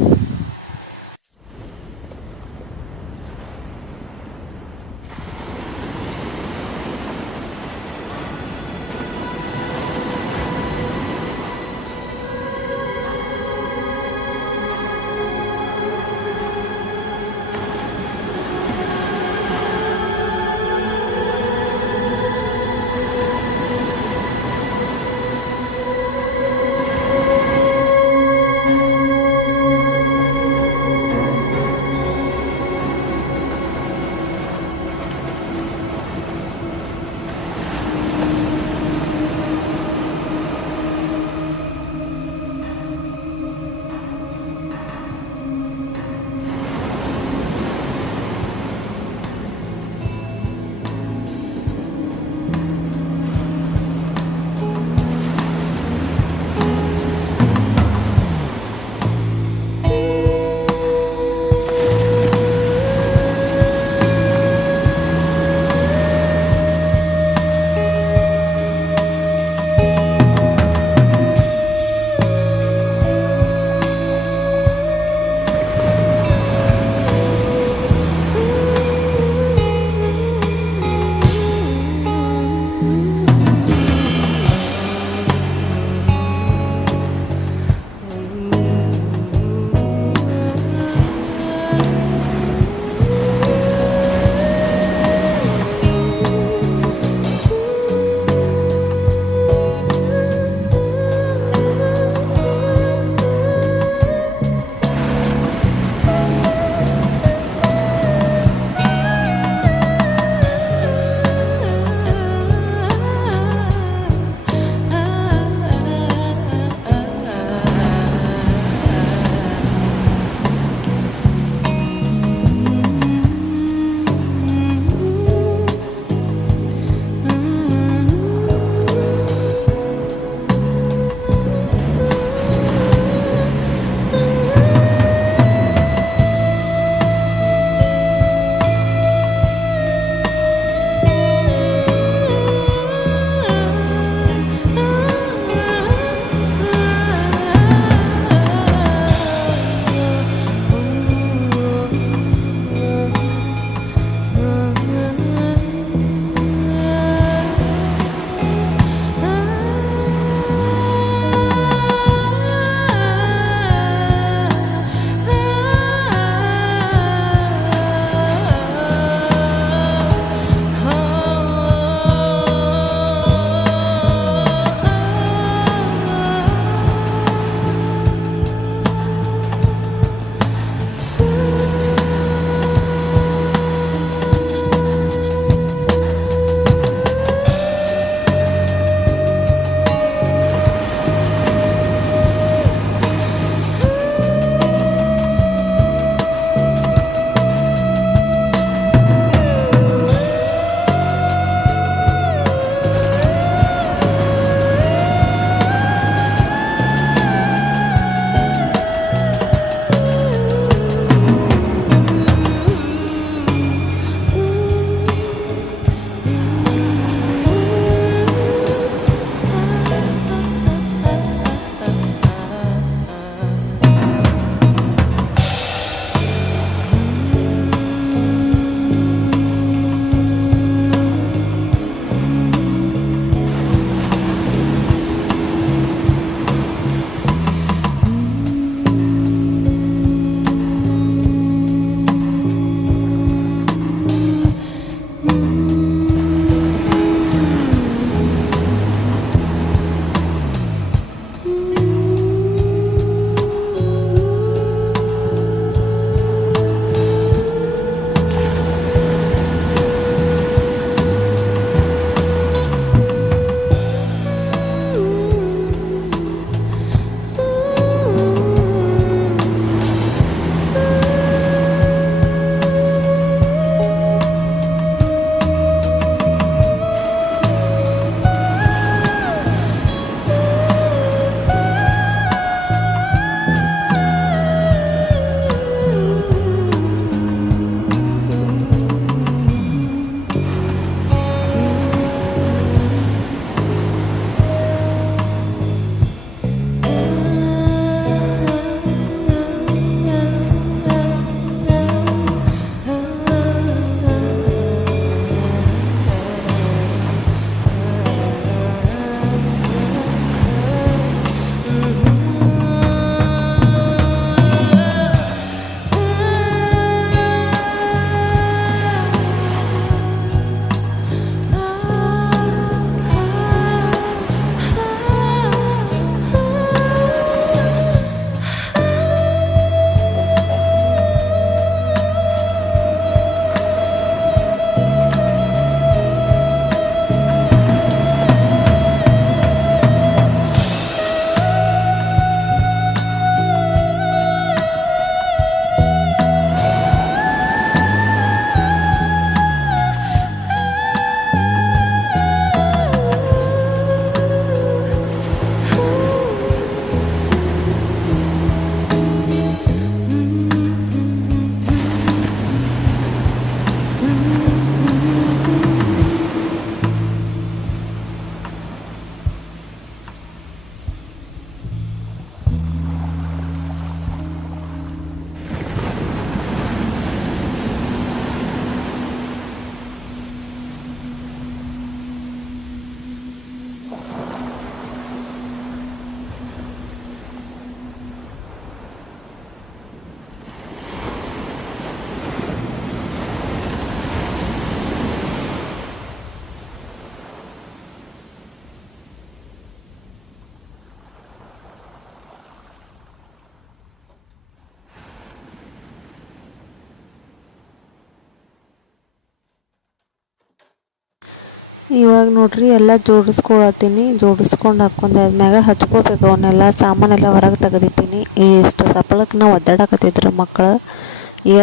ಇವಾಗ ನೋಡ್ರಿ ಎಲ್ಲ ಜೋಡಿಸ್ಕೊಳತ್ತೀನಿ. ಜೋಡಿಸ್ಕೊಂಡು ಹಾಕೊಂಡಾದ್ಮ್ಯಾಗ ಹಚ್ಕೋಬೇಕು. ಅವನ್ನೆಲ್ಲ ಸಾಮಾನೆಲ್ಲ ಹೊರಗೆ ತೆಗೆದಿಟ್ಟಿನಿ. ಇಷ್ಟು ಸಪ್ಪಳಕ್ಕೆ ನಾವು ಒದ್ದಾಡಕತ್ತಿದ್ರು ಮಕ್ಕಳು.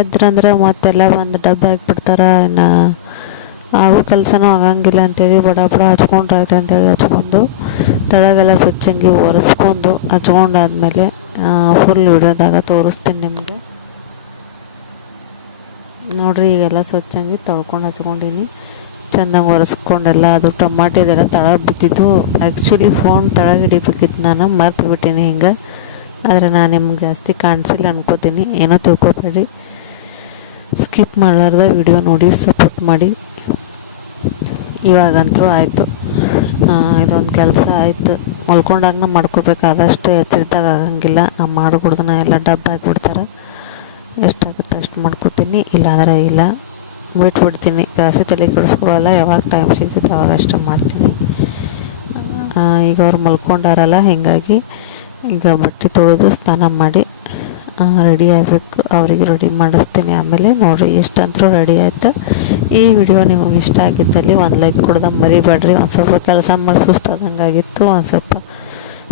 ಎದ್ರಂದ್ರೆ ಮತ್ತೆಲ್ಲ ಒಂದು ಡಬ್ಬೆ ಹಾಕ್ಬಿಡ್ತಾರೆ. ಇನ್ನು ಆಗೋ ಕೆಲಸನೂ ಆಗಂಗಿಲ್ಲ ಅಂತೇಳಿ ಬಡ ಬಡ ಹಚ್ಕೊಂಡ್ರಾಯ್ತು ಅಂತೇಳಿ ಹಚ್ಕೊಂಡು ತಳಗೆಲ್ಲ ಸ್ವಚ್ಛಂಗಿ ಒರೆಸ್ಕೊಂಡು ಹಚ್ಕೊಂಡಾದ್ಮೇಲೆ ಫುಲ್ ವಿಡಿಯೋದಾಗ ತೋರಿಸ್ತೀನಿ ನಿಮ್ಗೆ. ನೋಡಿರಿ ಈಗೆಲ್ಲ ಸ್ವಚ್ಛಂಗಿ ತೊಳ್ಕೊಂಡು ಹಚ್ಕೊಂಡೀನಿ. ಚೆಂದಂಗೆ ಒರೆಸ್ಕೊಂಡೆಲ್ಲ. ಅದು ಟಮಾಟಿದೆಲ್ಲ ತಳಗೆ ಬಿದ್ದಿದ್ದು. ಆ್ಯಕ್ಚುಲಿ ಫೋನ್ ತಳಗೆ ಹಿಡಿಬೇಕಿತ್ತು, ನಾನು ಮರ್ತು ಬಿಟ್ಟೀನಿ ಹಿಂಗೆ. ಆದರೆ ನಾನು ನಿಮ್ಗೆ ಜಾಸ್ತಿ ಕಾಣಿಸಿಲ್ಲ ಅನ್ಕೋತೀನಿ, ಏನೋ ತಿಳ್ಕೊಬೇಡ್ರಿ. ಸ್ಕಿಪ್ ಮಾಡಲಾರ್ದ ವಿಡಿಯೋ ನೋಡಿ ಸಪೋರ್ಟ್ ಮಾಡಿ. ಇವಾಗಂತೂ ಆಯಿತು, ಇದೊಂದು ಕೆಲಸ ಆಯಿತು. ಮಲ್ಕೊಂಡಾಗ ಮಾಡ್ಕೋಬೇಕಾದಷ್ಟು ಎಚ್ಚರಿದಾಗ ಆಗಂಗಿಲ್ಲ. ನಾವು ಮಾಡಿಕೊಡ್ದನ ಎಲ್ಲ ಡಬ್ಬ ಹಾಕಿಬಿಡ್ತಾರೆ. ಎಷ್ಟಾಗುತ್ತೆ ಅಷ್ಟು ಮಾಡ್ಕೋತೀನಿ, ಇಲ್ಲಾಂದರೆ ಇಲ್ಲ ಬಿಟ್ಬಿಡ್ತೀನಿ. ಜಾಸ್ತಿ ತಲೆ ಕೆಡಿಸ್ಕೊಳ್ಳಲ್ಲ. ಯಾವಾಗ ಟೈಮ್ ಸಿಗ್ತೈತೆ ಅವಾಗ ಅಷ್ಟು ಮಾಡ್ತೀನಿ. ಈಗ ಅವ್ರು ಮಲ್ಕೊಂಡಾರಲ್ಲ, ಹೀಗಾಗಿ ಈಗ ಬಟ್ಟೆ ತೊಳೆದು ಸ್ನಾನ ಮಾಡಿ ರೆಡಿ ಆಗಬೇಕು. ಅವರಿಗೆ ರೆಡಿ ಮಾಡಿಸ್ತೀನಿ. ಆಮೇಲೆ ನೋಡಿರಿ ಇಷ್ಟಂತರೂ ರೆಡಿ ಆಯಿತು. ಈ ವಿಡಿಯೋ ನಿಮಗೆ ಇಷ್ಟ ಆಗಿದ್ದಲ್ಲಿ ಒಂದು ಲೈಕ್ ಕೊಡ್ದ ಮರಿಬೇಡ್ರಿ. ಒಂದು ಸ್ವಲ್ಪ ಕೆಲಸ ಮಾಡಿ ಸುಸ್ತಾದಂಗೆ ಆಗಿತ್ತು. ಒಂದು ಸ್ವಲ್ಪ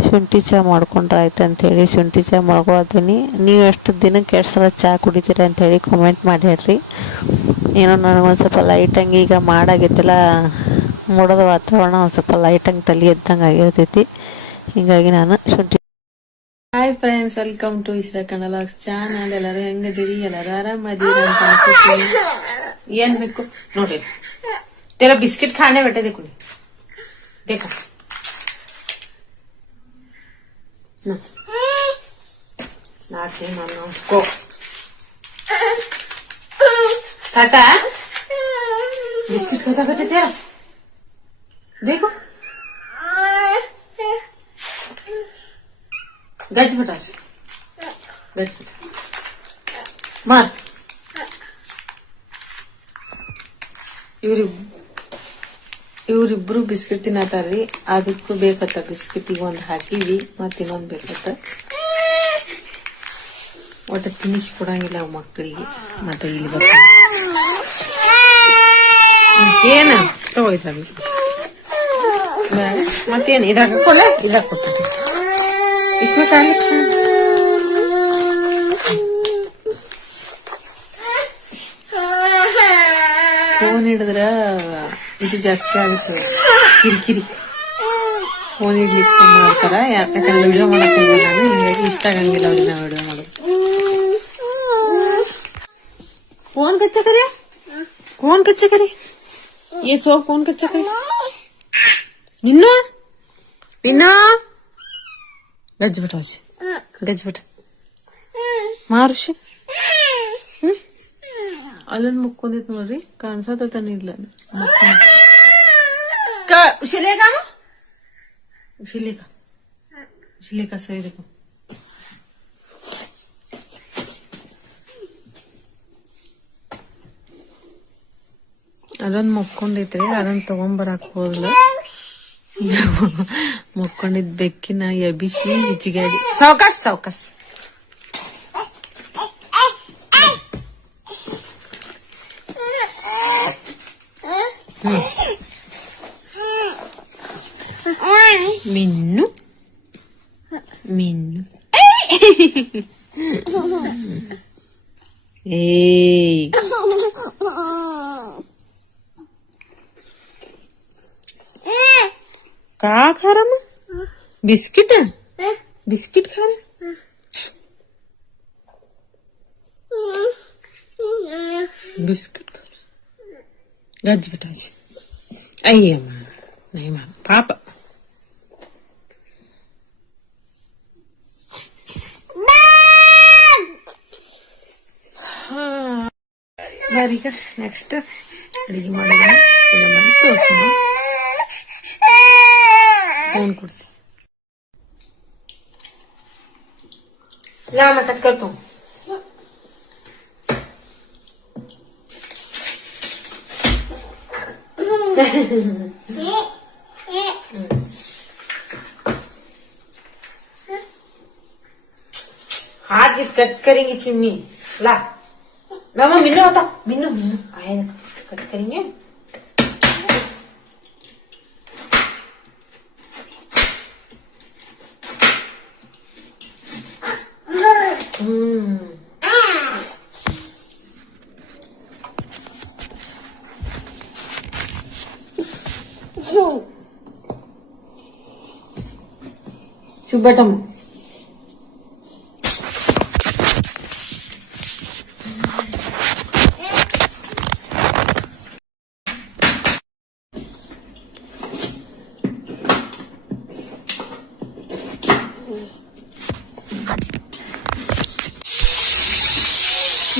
ಶುಂಠಿ ಚಹಾ ಮಾಡ್ಕೊಂಡ್ರೆ ಆಯ್ತು ಅಂಥೇಳಿ ಶುಂಠಿ ಚಹಾ ಮಾಡ್ಕೊಳ್ತೀನಿ. ನೀವು ಎಷ್ಟು ದಿನಕ್ಕೆ ಎಷ್ಟು ಸಲ ಚಹಾ ಕುಡಿತೀರ ಅಂಥೇಳಿ ಕಮೆಂಟ್ ಮಾಡಿ ಹೇಳ್ರಿ. ಏನೋ ನನಗೊಂದು ಸ್ವಲ್ಪ ಲೈಟಂಗೆ ಈಗ ಮಾಡಾಗೈತೆಲ್ಲ, ಮೋಡದ ವಾತಾವರಣ ಒಂದು ಸ್ವಲ್ಪ ಲೈಟಂಗೆ ತಲೆ ಎದ್ದಂಗೆ ಆಗಿರ್ತೈತಿ. ಹೀಗಾಗಿ ನಾನು ಶುಂಠಿ. Hi friends, welcome to Isra Kannada channel. ಎಲ್ಲರೂ ಹೆಂಗದಿರಿ? ಎಲ್ಲರೂ ಆರಾಮದಿರಿ ಅಂತ ಅನ್ಕೋತೀನಿ. ಏನ್ ಬೇಕು ನೋಡ್ರಿ, तेरा बिस्किट खाने बैठे, देखो देखो नाचे मानो को खाता बिस्किट खाता बैठे तेरा, देखो गज बेटा, गज बेटा मार. ಇವ್ರಿಬ್ರು ಬಿಸ್ಕಿಟ್ ತಿನ್ನತಾರ್ರಿ. ಅದಕ್ಕೂ ಬೇಕತ್ತ ಬಿಸ್ಕಿಟ್. ಈಗ ಒಂದು ಹಾಕಿವಿ, ಮತ್ತೆ ಇನ್ನೊಂದು ಬೇಕತ್ತ. ಒಟ್ಟು ತಿನ್ನಿಸಿ ಕೊಡಂಗಿಲ್ಲ ಅವ್ ಮಕ್ಕಳಿಗೆ. ಮತ್ತೆ ಇಲ್ಲಿ ಬರ್ತಾನೆ ಏನ ತಗೋಯ್ತ ಮತ್ತೇನು ಇದಾಗ ಕೊಡ್ಲೆ, ಇದಾಗ ಕೊಡ್ತೀನಿ. ಇಸ್ಮೆ ಕಾಲಿ ಫೋನ್ ಹಿಡಿದ್ರ ಇದು ಜಾಸ್ತಿ ಆಗುತ್ತೆ, ಕಿರಿಕಿರಿ. ಫೋನ್ ಇಡ್ಲಿಕ್ಕೆ ಮಾಡ್ತಾರ. ಯಾಕಂದ್ರೆ ವಿಡಿಯೋ ಮಾಡಕ್ ನಾನು, ಹಿಂಗಾಗಿ ಇಷ್ಟ ಆಗಂಗಿಲ್ಲ ಅವ್ರಿಗೆ ನಾವು ವಿಡಿಯೋ ಮಾಡೋದು. ಫೋನ್ ಕಚ್ಚಾ करे, कौन कच्चा करे ये सब? कौन कच्चा करे? निन्नो निन्नो गज बेटा, गज बेटा ಮಾರುಷಿ ಅಲ್ಲೊಂದು ಮುಕ್ಕೊಂಡಿತ್ತು ನೋಡ್ರಿ, ಕಾಣಿಸತಾನೆ ಇಲ್ಲ. उछलेगा उछलेगा उछलेगा सही देखो. ಅದೊಂದು ಮುಕ್ಕೊಂಡೈತ್ರಿ, ಅದನ್ನ ತಗೊಂಬರಕ್ ಹೋದ್ಲ. ಮುಕ್ಕೊಂಡಿದ್ ಬೆಕ್ಕಿನ ಎಬಿಸಿ ಹಿಚ್ಚಿಗಾಡಿ. ಸಾವಕಾಸ್ ಸಾವಕಾಸ್. मिन्नू मिन्नू ए का खा रहा मैं? बिस्किट है, बिस्किट खा रहा. बिस्किट खा रहा. गज बेटा जी. अये मां नहीं मां पापा. ಈಗ ನೆಕ್ಸ್ಟ್ ಅಡಿಗೆ ಮಾಡಿದ ಮಾಡಿ ತೋರಿಸೋಣ. ಫೋನ್ ಕೊಡ್ತೀನಿ ನಾ ಮಟಕ್ ಕಲ್ತು. हाथ की कट करेंगे चिम्मी. ला मामा मिन्नू होता, मिन्नू मिन्नू आया कट करेंगे. ಶುಭಟಮ್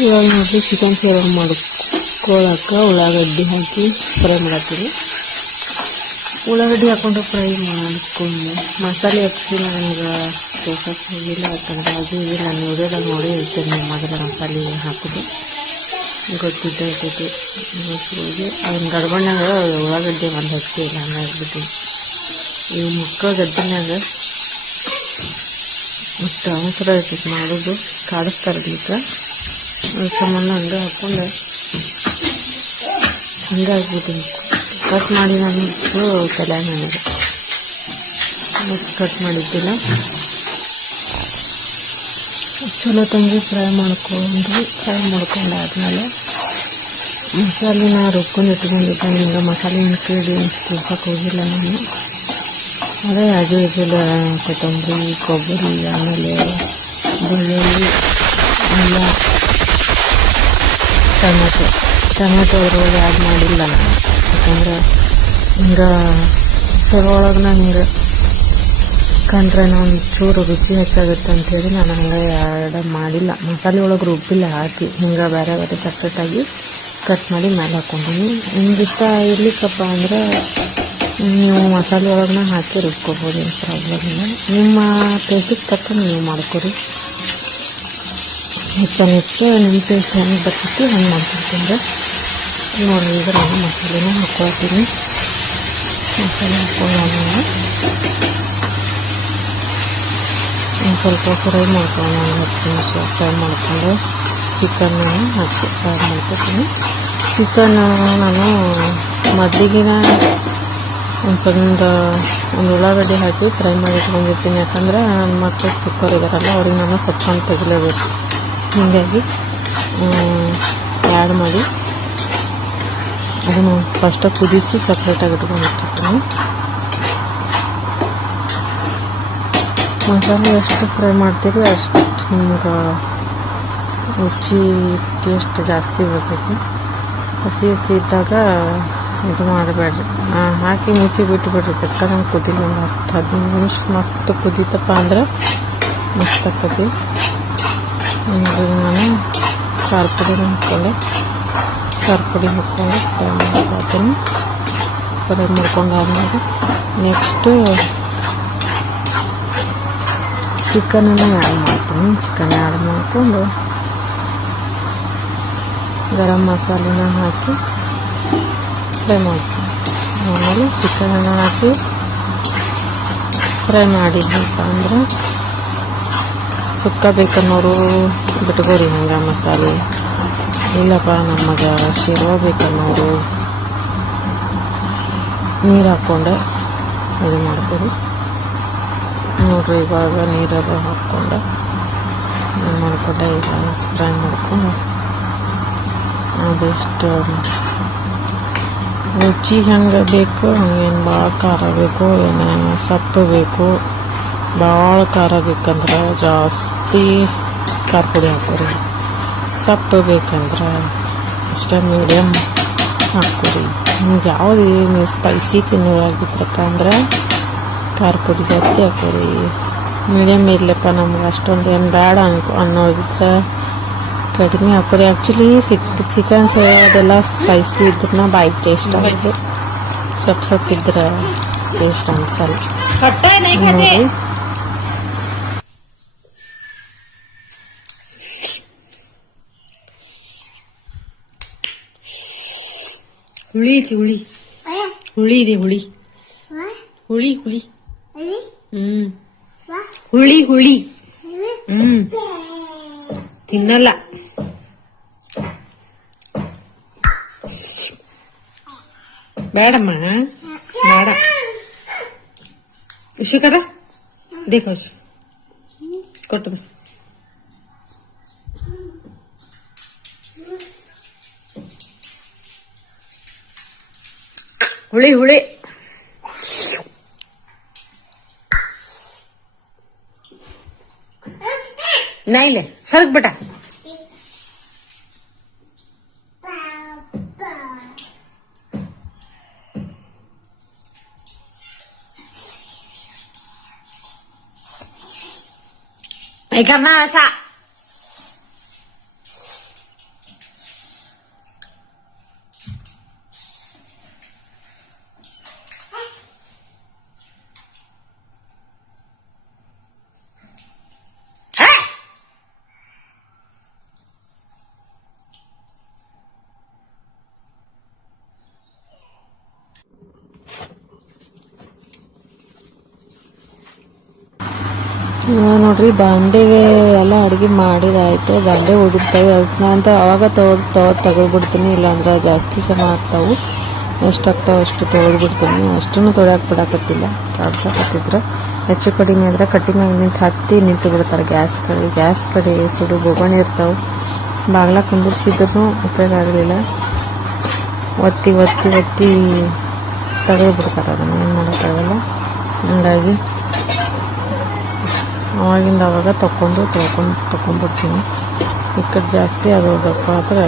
ಇವಾಗ ನೋಡ್ರಿ ಚಿಕನ್ ಫ್ರೈ ಮಾಡ್ಕೊಳಕ ಉಳ್ಳಾಗಡ್ಡಿ ಹಾಕಿ ಫ್ರೈ ಮಾಡತ್ತೀವಿ. ಉಳ್ಳಾಗಡ್ಡಿ ಹಾಕೊಂಡು ಫ್ರೈ ಮಾಡ್ಕೊಂಡು ಮಸಾಲೆ ಹಾಕಿ ನನಗೆ ತೋರ್ಸಕ್ಕೆ ಹೋಗಿಲ್ಲ, ಯಾಕಂದ್ರೆ ಅದು ಇದು ನಾನು ವಿಡಿಯೋದಾಗ ನೋಡಿ ಇರ್ತೇನೆ. ನಮ್ಮ ಮೊದಲ ಮಸಾಲೆ ಹಾಕೋದು ಗೊತ್ತಿದ್ದೇ ಇರ್ತೈತಿ. ಹೋಗಿ ಅದನ್ನ ಗಡ್ಬಣ್ಣಾಗ ಉಳ್ಳಾಗಡ್ಡಿ ಒಂದು ಹಚ್ಚಿ ಇಲ್ಲ ಹಂಗಾಗ್ಬಿಟ್ಟು ಇವು ಮಕ್ಕಳ ಗದ್ದನ್ಯಾಗ ಅಷ್ಟು ಅವಸರ ಇರ್ತೈತಿ ಮಾಡೋದು, ಕಾಡಿಸ್ತಾರಲಿಕ್ಕೆ. ಅದ್ರ ಸಂಬಂಧ ಹಂಗೆ ಹಾಕ್ಕೊಂಡು ಹಂಗೆ ಆಗ್ಬಿಟ್ಟು ಕಟ್ ಮಾಡಿ ನಾನು ತಲೆ ನನಗೆ ಮತ್ತು ಕಟ್ ಮಾಡಿದ್ದಿಲ್ಲ. ಚಲೋ ತಂಗಿ ಫ್ರೈ ಮಾಡ್ಕೊಂಡಾದ್ಮೇಲೆ ಮಸಾಲೆನ ರುಬ್ಕೊಂಡು ಇಟ್ಕೊಂಡಿದ್ದೆ. ಹಿಂಗೆ ಮಸಾಲೆ ಇಂಗ್ರೀಡಿಯೆಂಟ್ಸ್ ತಿಳ್ಸಕ್ಕೆ ಹೋಗಿಲ್ಲ ನಾನು. ಅದೇ ಅದು ಇದೆಲ್ಲ ಕೊತ್ತಂಬರಿ, ಕೊಬ್ಬರಿ, ಆಮೇಲೆ ಬೆಳ್ಳುಳ್ಳಿ, ಅಲ್ಲ, ಟೊಮೆಟೊ ಅದ್ರೊಳಗೆ ಆ್ಯಡ್ ಮಾಡಿಲ್ಲ ನಾನು, ಯಾಕಂದ್ರೆ ಹಿಂಗೆ ಸರೊಳಗೆ ಹಿಂಗೆ ಕಂಡ್ರೆ ಒಂದು ಚೂರು ರುಚಿ ಹೆಚ್ಚಾಗುತ್ತೆ ಅಂಥೇಳಿ ನಾನು ಹಂಗೆ ಆ್ಯಡ್ ಮಾಡಿಲ್ಲ. ಮಸಾಲೆ ಒಳಗೆ ರುಬ್ಬಿಲ್ಲ, ಹಾಕಿ ಹಿಂಗೆ ಬೇರೆ ಬೇರೆ ಸಪ್ರೇಟಾಗಿ ಕಟ್ ಮಾಡಿ ಮೇಲೆ ಹಾಕ್ಕೊಂಡಿನಿ. ನಿಮ್ಗೆ ಇಷ್ಟ ಇರ್ಲಿಕ್ಕಪ್ಪ ಅಂದ್ರೆ ನೀವು ಮಸಾಲೆ ಒಳಗನ್ನ ಹಾಕಿ ರುಬ್ಕೊಬೋದು, ಏನು ಪ್ರಾಬ್ಲಮ್ ಇಲ್ಲ. ನಿಮ್ಮ ಟೇಸ್ಟಿಗೆ ತಕ್ಕಂಗೆ ನೀವು ಮಾಡ್ಕೊರಿ. ಹೆಚ್ಚು ನಿಮ್ಮ ಟೇಸ್ಟ್ ಹೆಂಗೆ ಬರ್ತೈತಿ ಹಂಗೆ ಮಾಡ್ಕೊಡ್ತೀನಿ. ನೋಡಿ ಈಗ ನಾನು ಮಸಾಲೆನ ಹಾಕ್ಕೊಳ್ತೀನಿ. ಮಸಾಲೆ ಹಾಕ್ಕೊಂಡಾದ್ಮೇಲೆ ಒಂದು ಸ್ವಲ್ಪ ಫ್ರೈ ಮಾಡ್ಕೊಂಡು ಒಂದು 10 ನಿಮಿಷ ಫ್ರೈ ಮಾಡಿಕೊಂಡು ಚಿಕನ್ನ ಹಾಕಿ ಫ್ರೈ ಮಾಡ್ಕೊತೀನಿ. ಚಿಕನ್ ನಾನು ಮೊದಲಿಗಿನ ಒಂದು ಉಳ್ಳಾಗಡ್ಡಿ ಹಾಕಿ ಫ್ರೈ ಮಾಡಿ ಇಟ್ಕೊಂಡಿರ್ತೀನಿ. ಯಾಕಂದ್ರೆ ನನ್ನ ಮಕ್ಕಳು ಚಿಕ್ಕವ್ರು ಇದ್ದಾರಲ್ಲ, ಅವ್ರಿಗೆ ನಾನು ಸೊಪ್ಪನ್ನು ತೆಗಿಲೇಬೇಕು. ಹೀಗಾಗಿ ಆ್ಯಡ್ ಮಾಡಿ ಅದನ್ನು ಫಸ್ಟಾಗಿ ಕುದಿಸಿ ಸಪ್ರೇಟಾಗಿ ಇಟ್ಕೊಂಡಿರ್ತೀನಿ. ಮಸಾಲೆ ಎಷ್ಟು ಫ್ರೈ ಮಾಡ್ತೀರಿ ಅಷ್ಟು ನಿಮ್ಗೆ ರುಚಿ ಟೇಸ್ಟ್ ಜಾಸ್ತಿ ಬರ್ತೈತಿ. ಹಸಿ ಇದ್ದಾಗ ಇದು ಮಾಡಬೇಡ್ರಿ, ಹಾಕಿ ಮುಚ್ಚಿ ಬಿಟ್ಟುಬಿಡ್ರಿ. ಬೇಕಾದಂಗೆ ಕುದಿಲಿ ಒಂದು 10-15 ನಿಮಿಷ ಮಸ್ತ್ ಕುದೀತಪ್ಪ ಅಂದ್ರೆ ಮಸ್ತ್ ಆಕತಿ. ನಾನು ಖಾರ ಪುಡಿ ಹಾಕ್ಕೊಂಡು ಫ್ರೈ ಮಾಡ್ಕೊತೀನಿ. ಫ್ರೈ ಮಾಡ್ಕೊಂಡಾದ್ಮೇಲೆ ನೆಕ್ಸ್ಟು ಚಿಕನನ್ನು ಆ್ಯಡ್ ಮಾಡ್ತೀನಿ. ಚಿಕನ್ ಆ್ಯಡ್ ಮಾಡಿಕೊಂಡು ಗರಂ ಮಸಾಲೆನ ಹಾಕಿ ಫ್ರೈ ಮಾಡ್ತೀನಿ. ಆಮೇಲೆ ಚಿಕನನ್ನು ಹಾಕಿ ಫ್ರೈ ಮಾಡಿದ್ನಪ್ಪ ಅಂದ್ರೆ ಸುಕ್ಕ ಬೇಕನ್ನೋರು ಬಿಟ್ಕೋರಿ ಹಂಗೆ ಮಸಾಲೆ. ಇಲ್ಲಪ್ಪ ನಮಗೆ ಶೇರ್ವ ಬೇಕನ್ನೋರು ನೀರು ಹಾಕ್ಕೊಂಡು ಇದು ಮಾಡ್ಕೊರಿ. ನೋಡ್ರಿ ಇವಾಗ ನೀರೆಲ್ಲ ಹಾಕ್ಕೊಂಡು ಮಾಡ್ಕೊಂಡೆ ಈಗ ಫ್ರೈ ಮಾಡ್ಕೊಂಡು ಅದೆಷ್ಟು ರುಚಿ ಹೆಂಗೆ ಬೇಕು ಹಂಗೇನು ಭಾಳ ಖಾರ ಬೇಕು, ಏನೇನು ಸಪ್ಪು ಬೇಕು. ಭಾಳ ಖಾರ ಬೇಕಂದ್ರೆ ಜಾಸ್ತಿ ಖಾರ ಪುಡಿ ಹಾಕೋರಿ. ಸಪ್ಪು ಬೇಕಂದ್ರೆ ಅಷ್ಟೇ ಮೀಡಿಯಮ್ ಹಾಕ್ಕೊರಿ. ನಿಮ್ಗೆ ಯಾವುದು ನೀವು ಸ್ಪೈಸಿ ತಿನ್ನೋದಾಗಿದ್ರಪ್ಪ ಅಂದ್ರೆ ಖಾರ ಪುಡಿ ಜಾಸ್ತಿ ಹಾಕೋರಿ. ಮೀಡಿಯಮ್ ಇರ್ಲಪ್ಪ ನಮ್ಗೆ ಅಷ್ಟೊಂದು ಏನು ಬೇಡ ಅನ್ನೋದಿದ್ರೆ ಕಡಿಮೆ ಹಾಕೋರಿ. ಆ್ಯಕ್ಚುಲಿ ಚಿಕನ್ ಅದೆಲ್ಲ ಸ್ಪೈಸಿ ಇದ್ರೂ ಬಾಯಿ ಟೇಸ್ಟ್ ಆಗುತ್ತೆ. ಸಪ್ಪಿದ್ರೆ ಟೇಸ್ಟ್ ಅನ್ಸಲ್ಲ. ನೋಡಿ ಹುಳಿ ಐತಿ, ಹುಳಿ ಇದೆ, ಹುಳಿ ಹುಳಿ ಹುಳಿ ಹುಳಿ ತಿನ್ನಲ್ಲ. ಬೇಡಮ್ಮ ಬೇಡ. ಇಷ್ಟು ಕದ ದೇಖ ಕೊಟ್ಟು ಹುಳಿ ನಾಯಿಲೆ ಸರ್ಗ್ ಬಿಟ್ಟ करना ऐसा ನೋಡ್ರಿ ಬಾಂಡೆಗೆ ಎಲ್ಲ ಅಡುಗೆ ಮಾಡಿದಾಯ್ತು. ಬಾಂಡೆ ಉದುರ್ತವೆ ಅದನ್ನ ಅಂತ ಅವಾಗ ತೆಗೆದ್ಬಿಡ್ತೀನಿ, ಇಲ್ಲಾಂದ್ರೆ ಜಾಸ್ತಿ ಸಮ ಆಗ್ತಾವೆ. ಎಷ್ಟಾಗ್ತಾವೆ ಅಷ್ಟು ತೊಳೆದ್ಬಿಡ್ತೀನಿ. ಅಷ್ಟನ್ನು ತೊಳೆಯಕ್ಕೆ ಬಿಡಕತ್ತಿಲ್ಲ, ಕಾಡ್ಸಕತ್ತಿದ್ರೆ ಹೆಚ್ಚು ಕಡಿಮೆ ಆದರೆ ಕಟ್ಟಿನಾಗ ನಿಂತು ಬಿಡ್ತಾರೆ. ಗ್ಯಾಸ್ ಕಡೆ ಸುಡು ಬೋಗಣಿ ಇರ್ತಾವೆ. ಬಾಗ್ಲ ಕುಂದಿರ್ಸಿದ್ರು ಉಪಯೋಗ ಆಗಲಿಲ್ಲ, ಒತ್ತಿ ತೆಗೆದುಬಿಡ್ತಾರೆ. ಅದನ್ನು ಏನು ಮಾಡೋಕ್ಕಾಗಲ್ಲ. ಹಂಗಾಗಿ ಅವಾಗಿಂದ ಅವಾಗ ತೊಗೊಂಡ್ಬಿಡ್ತೀನಿ. ಈ ಕಡೆ ಜಾಸ್ತಿ ಆಗೋದಪ್ಪ ಆದರೆ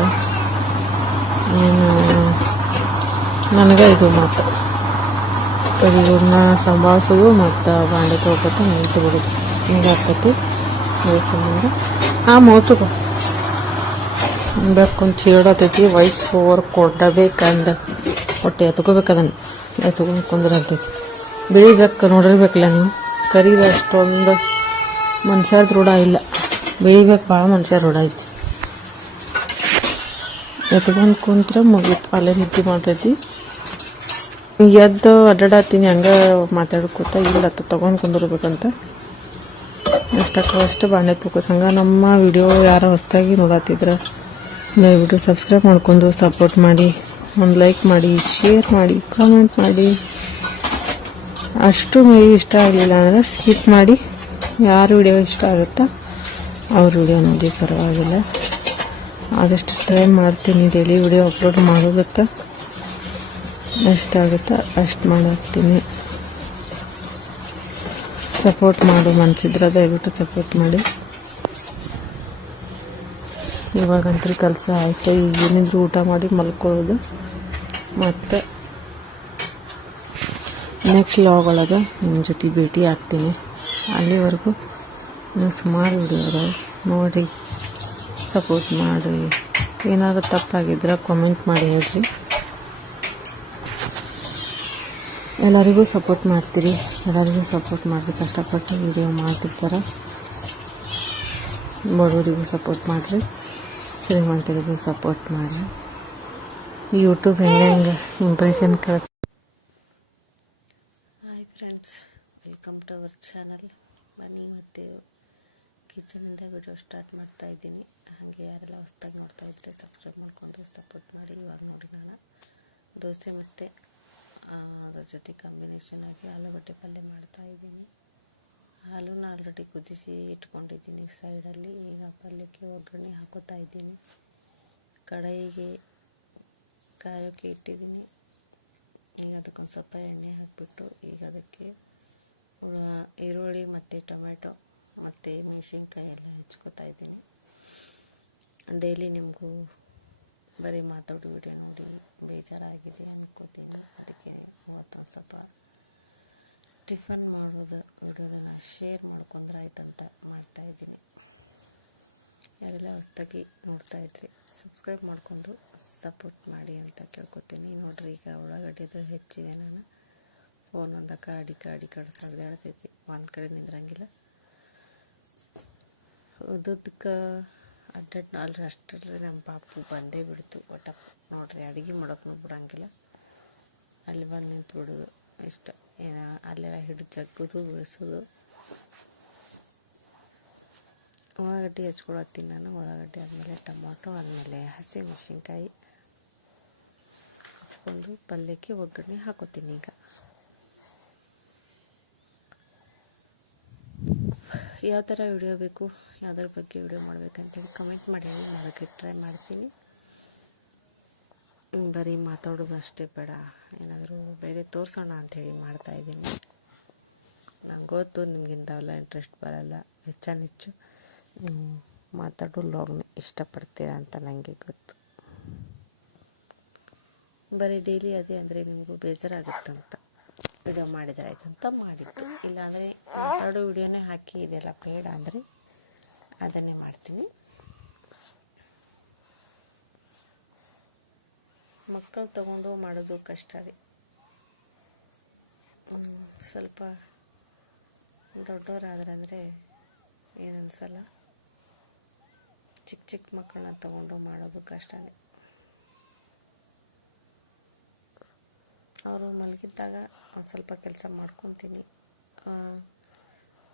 ಏನು ನನಗೆ ಇದು ಮತ್ತು ಇವ್ರನ್ನ ಸಂಭಾಳಿಸೋದು ಮತ್ತು ಬಾಂಡೆ ತೊಗೊತ ನಿಂತು ಬಿಡೋದು ಹಿಂಗೆ ಆಗ್ತೈತಿ. ಸಂಬಂಧ ಮೋಟು ಬೇಕೊಂದು ಚೀಡತೈತಿ. ವಯಸ್ಸು ಓವರ್ ಕೊಡಬೇಕಂದ ಹೊಟ್ಟೆ ಎತ್ಕೋಬೇಕದನ್ನು ಎತ್ಕೊಂಡು ಕುಂದ್ರಂತೈತಿ. ಬೆಳಿಬೇಕು ನೋಡಿರ್ಬೇಕಲ್ಲ ನೀವು. ಕರೀದ ಅಷ್ಟೊಂದು ಮನುಷ್ಯರ್ದು ರೂಢ ಇಲ್ಲ, ಬೆಳಿಬೇಕು ಭಾಳ ಮನುಷ್ಯರ ರೂಢ ಐತಿ. ಎತ್ಕೊಂಡು ಕುಂತ್ರೆ ಮುಗೀತು, ಅಲ್ಲೇ ನಿದ್ದೆ ಮಾಡ್ತೈತಿ. ಎದ್ದು ಅಡ್ಡಾಡತ್ತೀನಿ ಹಂಗೆ ಮಾತಾಡ್ಕೊತ, ಇಲ್ಲ ತೊಗೊಂಡು ಕುಂದಿರ್ಬೇಕಂತ ಅಷ್ಟು ಬಾಂಡೆ ತೊಗೋದು. ಹಂಗೆ ನಮ್ಮ ವಿಡಿಯೋ ಯಾರು ಹೊಸದಾಗಿ ನೋಡತ್ತಿದ್ರೆ ದಯವಿಟ್ಟು ಸಬ್ಸ್ಕ್ರೈಬ್ ಮಾಡ್ಕೊಂಡು ಸಪೋರ್ಟ್ ಮಾಡಿ, ಒಂದು ಲೈಕ್ ಮಾಡಿ, ಶೇರ್ ಮಾಡಿ, ಕಾಮೆಂಟ್ ಮಾಡಿ. ಅಷ್ಟು ನೀವು ಇಷ್ಟ ಆಗಲಿಲ್ಲ ಅಂದರೆ ಸ್ಕಿಪ್ ಮಾಡಿ. ಯಾರು ವಿಡಿಯೋ ಇಷ್ಟ ಆಗುತ್ತಾ ಅವ್ರ ವಿಡಿಯೋ ನೋಡಿ, ಪರವಾಗಿಲ್ಲ. ಆದಷ್ಟು ಟ್ರೈ ಮಾಡ್ತೀನಿ ಡೈಲಿ ವಿಡಿಯೋ ಅಪ್ಲೋಡ್ ಮಾಡೋದಕ್ಕೆ. ಎಷ್ಟಾಗುತ್ತಾ ಅಷ್ಟು ಮಾಡಾಕ್ತೀನಿ. ಸಪೋರ್ಟ್ ಮಾಡು ಮನಸ್ಸಿದ್ರೆ ದಯವಿಟ್ಟು ಸಪೋರ್ಟ್ ಮಾಡಿ. ಇವಾಗಂತೂ ಕೆಲಸ ಆಯಿತು. ಈಗ ಏನಿದ್ರು ಊಟ ಮಾಡಿ ಮಲ್ಕೊಳ್ಳೋದು. ಮತ್ತು ನೆಕ್ಸ್ಟ್ ವ್ಲಾಗ್ ಒಳಗೆ ನಿಮ್ಮ ಜೊತೆ ಭೇಟಿ ಆಗ್ತೀನಿ. ಅಲ್ಲಿವರೆಗೂ ನೀವು ಸುಮಾರು ವಿಡಿಯೋ ಅದಾವೆ ನೋಡಿ, ಸಪೋರ್ಟ್ ಮಾಡಿ. ಏನಾದರೂ ತಪ್ಪಾಗಿದ್ರೆ ಕಾಮೆಂಟ್ ಮಾಡಿ ಹೇಳ್ರಿ. ಎಲ್ಲರಿಗೂ ಸಪೋರ್ಟ್ ಮಾಡ್ತೀರಿ, ಎಲ್ಲರಿಗೂ ಸಪೋರ್ಟ್ ಮಾಡಿರಿ. ಕಷ್ಟಪಟ್ಟು ವಿಡಿಯೋ ಮಾಡ್ತಿರ್ತಾರೆ. ಬಡವರಿಗೂ ಸಪೋರ್ಟ್ ಮಾಡಿರಿ, ಶ್ರೀಮಂತರಿಗೂ ಸಪೋರ್ಟ್ ಮಾಡಿರಿ. ಯೂಟ್ಯೂಬ್ ಹೆಂಗೆ ಇಂಪ್ರೆಷನ್ ಕಳಿಸ್. Hi friends, welcome to our channel. ಬನ್ನಿ ಮತ್ತು ಕಿಚನಿಂದ ವಿಡಿಯೋ ಸ್ಟಾರ್ಟ್ ಮಾಡ್ತಾ ಇದ್ದೀನಿ. ಹಾಗೆ ಯಾರೆಲ್ಲ ಹೊಸ್ದಾಗಿ ನೋಡ್ತಾ ಇದ್ದರೆ ಸಬ್ಸ್ಕ್ರೈಬ್ ಮಾಡ್ಕೊಂಡು ಸಪೋರ್ಟ್ ಮಾಡಿ. ಇವಾಗ ನೋಡಿ ನಾನು ದೋಸೆ ಮತ್ತು ಅದ್ರ ಜೊತೆ ಕಾಂಬಿನೇಷನ್ ಆಗಿ ಆಲೂಗಡ್ಡೆ ಪಲ್ಯ ಮಾಡ್ತಾಯಿದ್ದೀನಿ. ಹಾಲನ್ನ ಆಲ್ರೆಡಿ ಕುದಿಸಿ ಇಟ್ಕೊಂಡಿದ್ದೀನಿ ಸೈಡಲ್ಲಿ. ಈಗ ಪಲ್ಯಕ್ಕೆ ಒಗ್ಗರಣೆ ಹಾಕೋತಾ ಇದ್ದೀನಿ. ಕಡಾಯಿಗೆ ಕಾಯೋಕ್ಕೆ ಇಟ್ಟಿದ್ದೀನಿ. ಈಗ ಅದಕ್ಕೊಂದು ಸ್ವಲ್ಪ ಎಣ್ಣೆ ಹಾಕಿಬಿಟ್ಟು ಈಗ ಅದಕ್ಕೆ ಈರುಳ್ಳಿ ಮತ್ತು ಟೊಮೆಟೊ ಮತ್ತು ಮೆಣಸಿನ್ಕಾಯಿ ಎಲ್ಲ ಹೆಚ್ಕೋತಾ ಇದ್ದೀನಿ. ಡೈಲಿ ನಿಮಗೂ ಬರೀ ಮಾತಾಡೋ ವಿಡಿಯೋ ನೋಡಿ ಬೇಜಾರಾಗಿದೆ ಅನ್ಕೋತೀನಿ. ಅದಕ್ಕೆ ಅವತ್ತೊಂದು ಸ್ವಲ್ಪ ಟಿಫನ್ ಮಾಡೋದು ವಿಡಿಯೋದನ್ನು ಶೇರ್ ಮಾಡ್ಕೊಂಡ್ರೆ ಆಯ್ತಂತ ಮಾಡ್ತಾಯಿದ್ದೀನಿ. ಯಾರೆಲ್ಲ ಹೊಸ್ದಾಗಿ ನೋಡ್ತಾಯಿದ್ರಿ ಸಬ್ಸ್ಕ್ರೈಬ್ ಮಾಡ್ಕೊಂಡು ಸಪೋರ್ಟ್ ಮಾಡಿ ಅಂತ ಕೇಳ್ಕೊತೀನಿ. ನೋಡ್ರಿ, ಈಗ ಉಳ್ಳಾಗಡ್ಡೆದು ಹೆಚ್ಚಿದೆ. ನಾನು ಫೋನ್ ಒಂದಕ್ಕೆ ಅಡಿ ಕಡ್ಸಾಡ್ದಾಡ್ತೈತಿ, ಒಂದು ಕಡೆ ನಿಂದ್ರಂಗಿಲ್ಲ. ಉದ್ದಕ್ಕೆ ಅಲ್ರಿ ಅಷ್ಟರಲ್ಲಿ ನಮ್ಮ ಪಾಪು ಬಂದೇ ಬಿಡ್ತು. ಒಟ್ಟ ನೋಡ್ರಿ, ಅಡುಗೆ ಮಾಡೋಕ್ಕೂ ಬಿಡೋಂಗಿಲ್ಲ. ಅಲ್ಲಿ ಬಂದು ನಿಂತು ಬಿಡೋದು ಇಷ್ಟ. ಏನೋ ಅಲ್ಲೆಲ್ಲ ಹಿಡಿದು ಜಗ್ಗೋದು ಬೆಳೆಸೋದು. ಉಳ್ಳಾಗಡ್ಡೆ ಹೆಚ್ಕೊಳತ್ತೀನಿ ನಾನು. ಉಳ್ಳಾಗಡ್ಡೆ ಆದಮೇಲೆ ಟೊಮಾಟೊ, ಆದಮೇಲೆ ಹಸಿಮೆಣಸಿನ್ಕಾಯಿ ಹಚ್ಕೊಂಡು ಪಲ್ಯಕ್ಕೆ ಒಗ್ಗರಣೆ ಹಾಕೋತೀನಿ. ಈಗ ಯಾವ ಥರ ವಿಡಿಯೋ ಬೇಕು, ಯಾವುದ್ರ ಬಗ್ಗೆ ವಿಡಿಯೋ ಮಾಡಬೇಕಂತೇಳಿ ಕಮೆಂಟ್ ಮಾಡಿ, ಮಾಡೋಕ್ಕೆ ಟ್ರೈ ಮಾಡ್ತೀನಿ. ಬರೀ ಮಾತಾಡೋದು ಅಷ್ಟೇ ಬೇಡ, ಏನಾದರೂ ಬೇರೆ ತೋರಿಸೋಣ ಅಂಥೇಳಿ ಮಾಡ್ತಾಯಿದ್ದೀನಿ. ನಂಗೆ ಗೊತ್ತು ನಿಮಗಿಂತವೆಲ್ಲ ಇಂಟ್ರೆಸ್ಟ್ ಬರಲ್ಲ. ಹೆಚ್ಚು ನೀವು ಮಾತಾಡೋ ಲಾಗ್ನ ಇಷ್ಟಪಡ್ತೀರಾ ಅಂತ ನನಗೆ ಗೊತ್ತು. ಬರೀ ಡೈಲಿ ಅದೇ ಅಂದರೆ ನಿಮಗೂ ಬೇಜಾರಾಗುತ್ತಂತ ವಿಡಿಯೋ ಮಾಡಿದರೆ ಆಯ್ತಂತ ಮಾಡಿದ್ದು. ಇಲ್ಲಾಂದರೆ ಮಾತಾಡೋ ವಿಡಿಯೋನೇ ಹಾಕಿ ಇದೆಲ್ಲ ಬೇಡ ಅಂದರೆ ಅದನ್ನೇ ಮಾಡ್ತೀನಿ. ಮಕ್ಕಳು ತಗೊಂಡು ಮಾಡೋದು ಕಷ್ಟ ರೀ. ಸ್ವಲ್ಪ ದೊಡ್ಡವರಾದ್ರೆ ಅಂದರೆ ಏನು ಅನಿಸಲ್ಲ. ಚಿಕ್ಕ ಚಿಕ್ಕ ಮಕ್ಕಳನ್ನ ತಗೊಂಡು ಮಾಡೋದು ಕಷ್ಟನೇ. ಅವರು ಮಲಗಿದ್ದಾಗ ಒಂದು ಸ್ವಲ್ಪ ಕೆಲಸ ಮಾಡ್ಕೊತೀನಿ.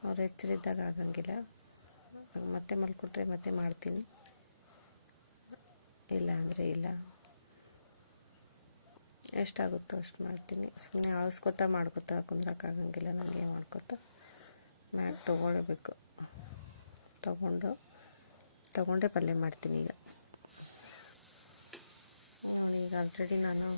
ಅವ್ರು ಎಚ್ಚರಿದ್ದಾಗ ಆಗಂಗಿಲ್ಲ. ಮತ್ತೆ ಮಲ್ಕೊಟ್ರೆ ಮತ್ತೆ ಮಾಡ್ತೀನಿ, ಇಲ್ಲ ಅಂದರೆ ಇಲ್ಲ. ಎಷ್ಟಾಗುತ್ತೋ ಅಷ್ಟು ಮಾಡ್ತೀನಿ. ಸುಮ್ಮನೆ ಆಳಿಸ್ಕೊತಾ ಮಾಡ್ಕೊತಾ ಕುಂದ್ರಕ್ಕಾಗಂಗಿಲ್ಲ. ನನಗೆ ಮಾಡ್ಕೊತಾ ಮ್ಯಾಗ್ ತೊಗೊಳ್ಬೇಕು. ತಗೊಂಡೇ ಪಲ್ಯ ಮಾಡ್ತೀನಿ. ಈಗ ಆಲ್ರೆಡಿ ನಾನು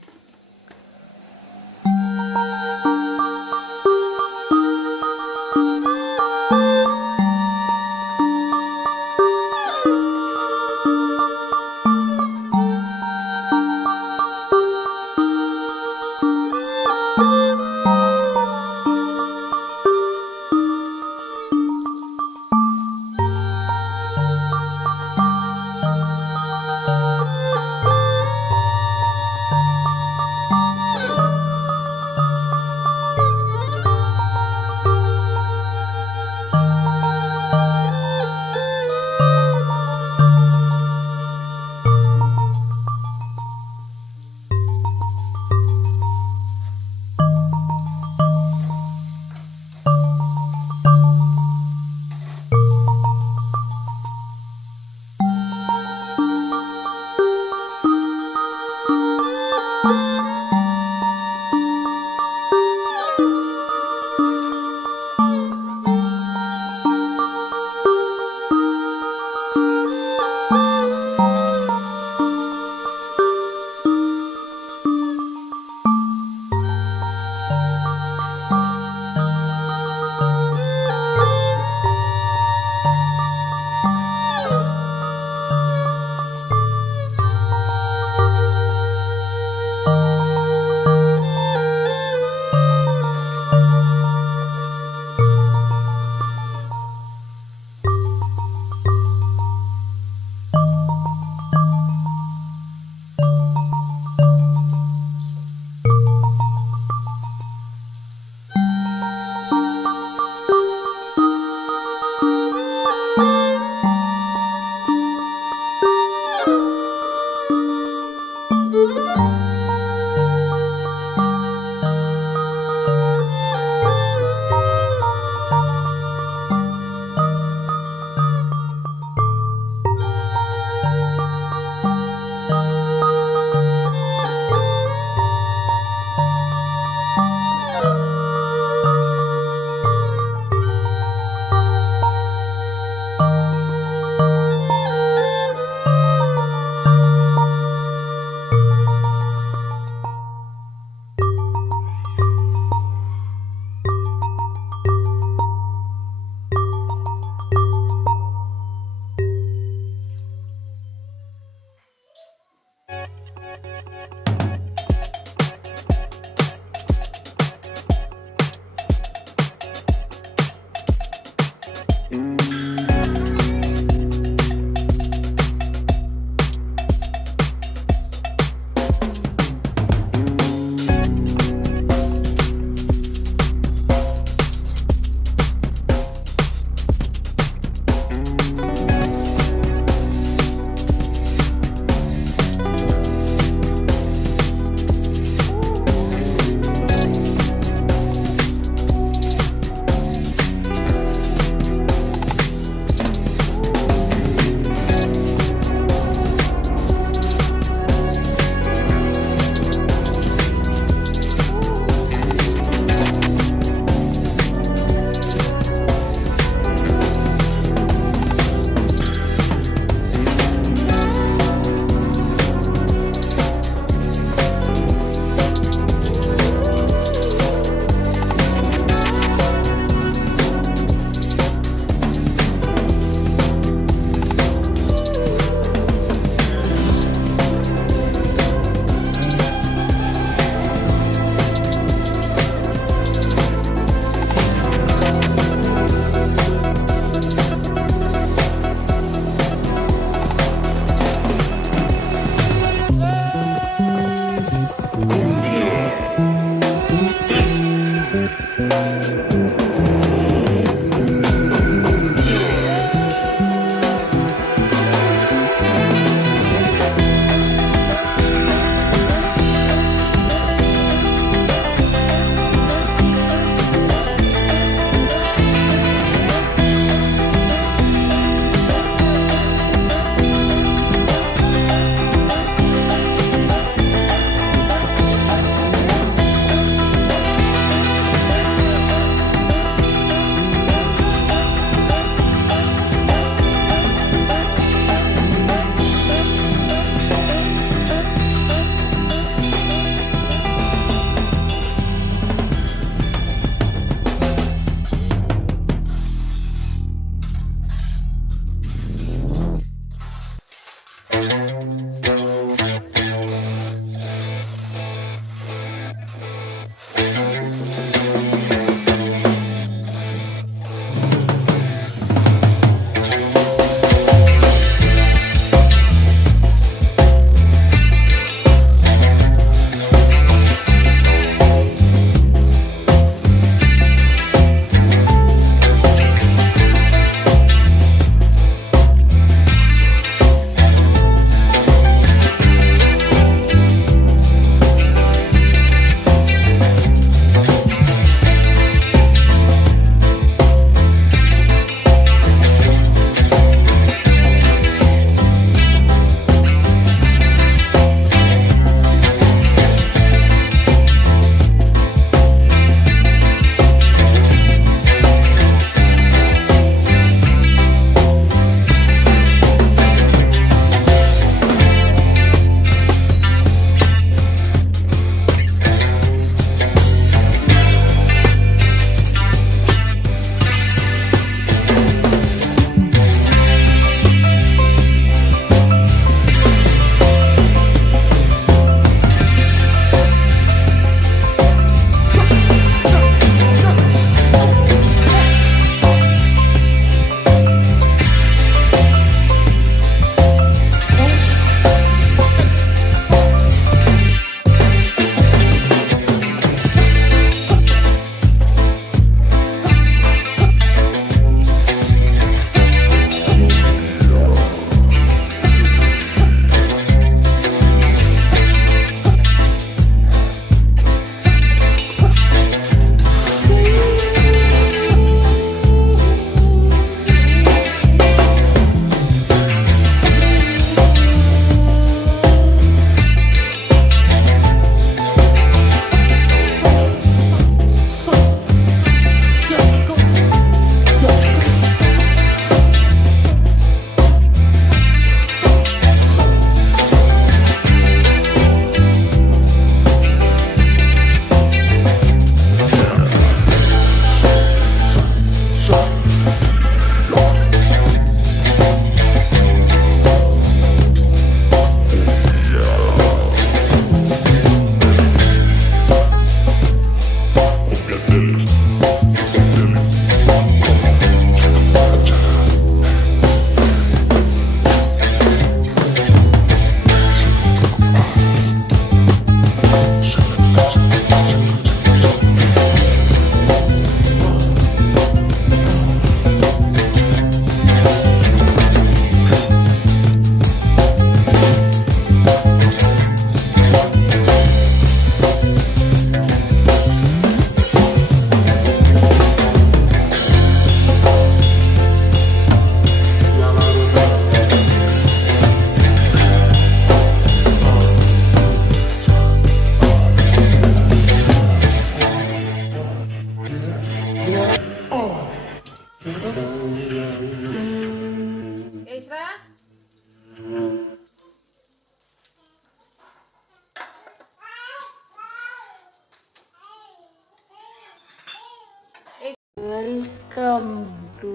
ವೆಲ್ಕಮ್ ಟು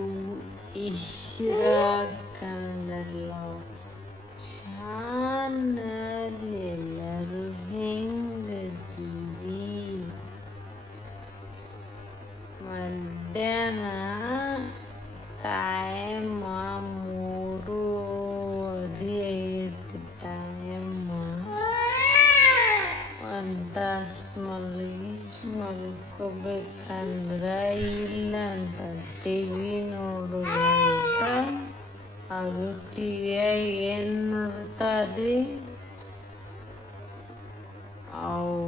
ಇಶ್ರಾ ಕನ್ನಡ ಚಾನಲ್. ಎಲ್ಲರೂ ಹೆಂಗದೀರಿ? ಮಧ್ಯಾಹ್ನ ಟೈಮ್ 3:30 ಆಗೈತಿ. ಒಂದು ತಾಸು ಮಲ್ಕೋಬೇಕಂದ್ರೆ ಇಲ್ಲ ಅಂತ ಟಿವಿ ನೋಡೋದಂತ. ಅದು ಟಿವಿಯಾಗ ಏನು ನೋಡ್ತಾರೆ? ಅವು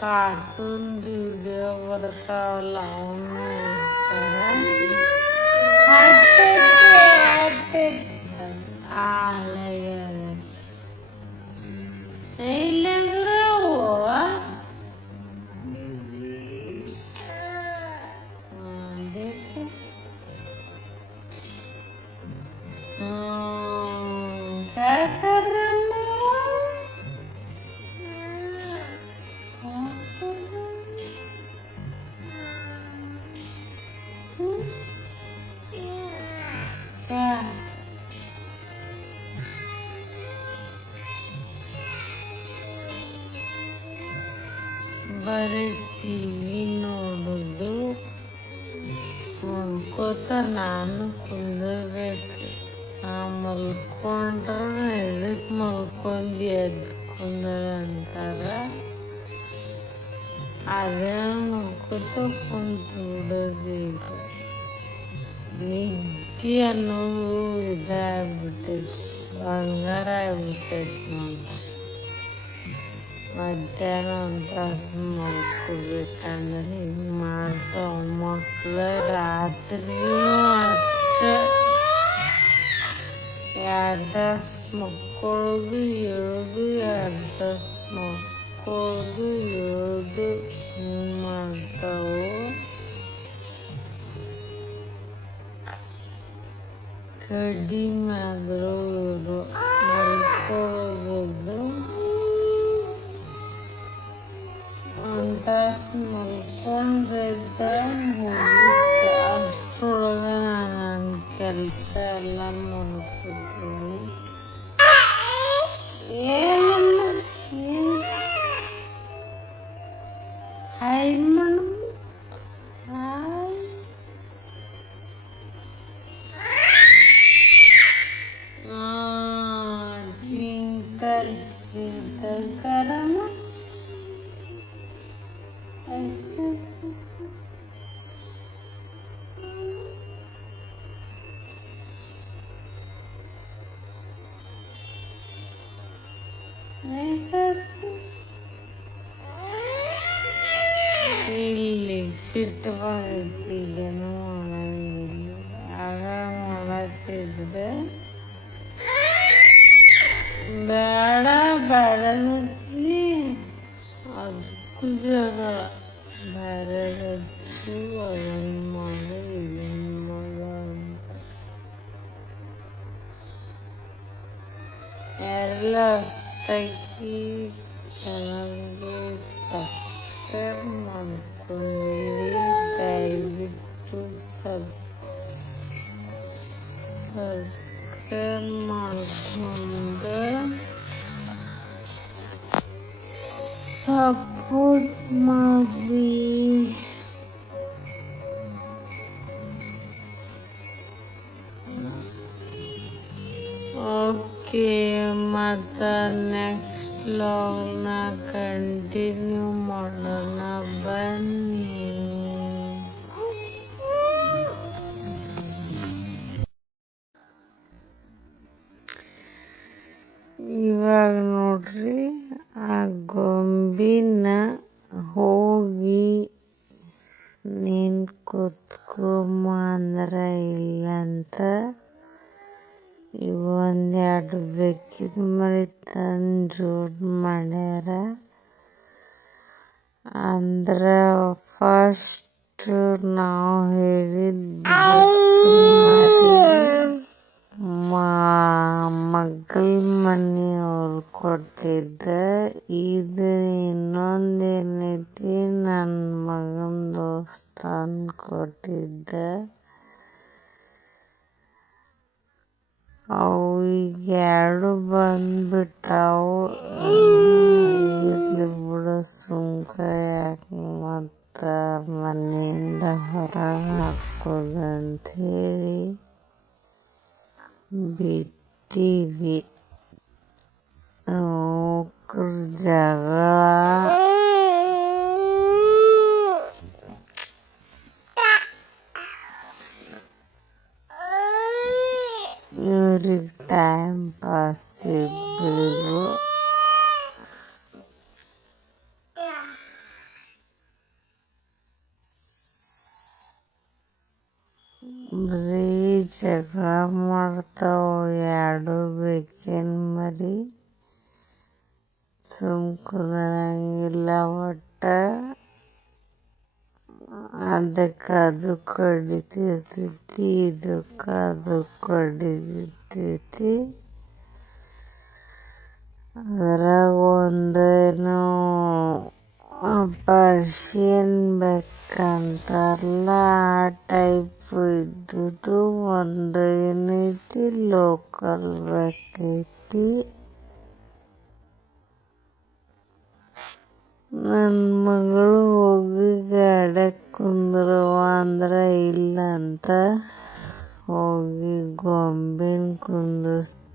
ಕಾರ್ಟೂನ್ ವಿಡಿಯೋ ಬರ್ತಾವಲ್ಲ ಅವನು ಬರೀ ಟಿವಿ ನೋಡೋದು ಮಲ್ಕೋತ ನಾನು ಕುಂದರ್ಬೇಕು. ಮಲ್ಕೊಂಡ್ರೆ ಎದಕ್ಕೆ ಮಲ್ಕೊಂಡಿ ಎದ್ದು ಕುಂದ್ರ ಅಂತಾರ. ಅದೇ ಮಲ್ಕೋತ ಕುಂತು ಬಿಡೋದು. ಈಗ ನಿದ್ದೆ ಅನ್ನೋದು ಇದಾಗ್ಬಿಟ್ಟೈತಿ, ಬಂಗಾರ ಆಗ್ಬಿಟ್ಟೈತಿ ನೋಡಿ. ಮಧ್ಯಾಹ್ನ ಒಂದು ತಾಸು ಮಲ್ಕೋಬೇಕಂದ್ರೆ ಹಿಂಗೆ ಮಾಡ್ತಾವ ಮಕ್ಳು. ರಾತ್ರಿನೂ ಅಷ್ಟೇ 2 ತಾಸು ಮಕ್ಕೊಳ್ಳೋದು ಏಳೋದು, 2 ತಾಸು ಮಕ್ಕೊಳ್ಳೋದು ಏಳೋದು ಹಿಂಗೆ ಮಾಡ್ತಾವು. ಕಡಿಮೆ ಆದರೂ ಇವರು ಮಲ್ಕೊಳ್ಳೋದು. 1 ತಾಸು ಮಲ್ಕೊಂಡ್ರೆ ಮುಗೀತು. ಅಷ್ಟರೊಳಗೆ ನಾನು ಕೆಲಸ ಎಲ್ಲ ಮಾಡ್ಕೊತೀನಿ. ಏನಿಲ್ಲ, hi madam, hi. Twinkle twinkle ಕರಮ ಇಲ್ಲಿ ಸಿಟ್ಟು ಬರುತ್ತಿದ್ದೇನು ಮಾಡಂಗಿಲ್ಲ. ಆಗ ಮಾಡತ್ತಿದ್ರೆ ಬೇಡ ಬೇಡ ಅದಕ್ಕೂ ಜಗಳ. ಬೇರೆ ಅದನ್ನು ಮಾಡು ಇದನ್ನು ಮಾಡು ಅಂತ ಎಲ್ಲ ಹೊಸ್ದಾಗಿ ಚೆನ್ನಾಗಿ ಸಬ್ಸ್ಕ್ರೈಬ್ ಮಾಡ್ಕೊಂಡಿರಿ. ದಯವಿಟ್ಟು ಸಬ್ಸ್ಕ್ರೈಬ್ ಮಾಡ್ಕೊಂಡು ಸಪೋರ್ಟ್ ಮಾಡಿ. ಓಕೆ, ಮತ್ತು ನೆಕ್ಸ್ಟ್ ವ್ಲಾಗ್ನ ಕಂಟಿನ್ಯೂ ಮಾಡೋಣ ಬನ್ನಿ. ಇವಾಗ ನೋಡ್ರಿ, ಆ ಗೊಂಬಿನ ಹೋಗಿ ನೀನು ಕೂತ್ಕೊಂಬ ಅಂದ್ರೆ ಇಲ್ಲಂತ. ಇವು 1-2 ಬೇಕಿದ್ ಮರಿ ತಂದು ಜೋಡಿ ಮಾಡ್ಯಾರ. ಅಂದ್ರೆ ಫಸ್ಟ್ ನಾವು ಹೇಳಿದ ಮಗ್ಳ ಮನೆಯವ್ರು ಕೊಟ್ಟಿದ್ದ. ಇದು ಇನ್ನೊಂದೇನೈತಿ ನನ್ನ ಮಗನ ದೋಸ್ತ ಕೊಟ್ಟಿದ್ದ. ಅವು ಈಗ 2 ಬಂದ್ಬಿಟ್ಟಾವು. ಇರ್ಲಿ ಬಿಡು, ಸುಮ್ಕ ಯಾಕೆ ಮತ್ತ ಮನೆಯಿಂದ ಹೊರಗೆ ಹಾಕೋದಂಥೇಳಿ ಬಿಟ್ಟಿವಿ. ಅವ್ಕ್ರ ಜಗಳ ಇವ್ರಿಗೆ ಟೈಮ್ ಪಾಸ್ ಇಬ್ರಿಗೂ. ಬರೀ ಜಗಳ ಮಾಡ್ತಾವ 2 ಬೇಕೇನ್ ಮರಿ. ಸುಮ್ ಕುಂದ್ರಂಗಿಲ್ಲ ಒಟ್ಟ. ಅದಕ್ಕೆ ಅದು ಕಡಿತಿರ್ತೈತಿ, ಇದಕ್ಕೆ ಅದು ಕಡಿತಿರ್ತೈತಿ. ಅದ್ರಾಗ ಒಂದೇನೋ ಪರ್ಷಿಯನ್ ಬೆಕ್ಕಂತಾರಲ್ಲ, ಆ ಟೈಪ್ ಇದ್ದುದು. ಒಂದು ಏನೈತಿ ಲೋಕಲ್ ಬೆಕ್ಕೈತಿ. ನನ್ನ ಮಗಳು ಹೋಗಿ ಗಾಡ್ಯಾಗ ಕುಂದ್ರವ್ವ ಅಂದ್ರೆ ಇಲ್ಲಂತ. ಹೋಗಿ ಗೊಂಬಿನ ಕುಂದಿಸ್ತೀನಂತಾಳ.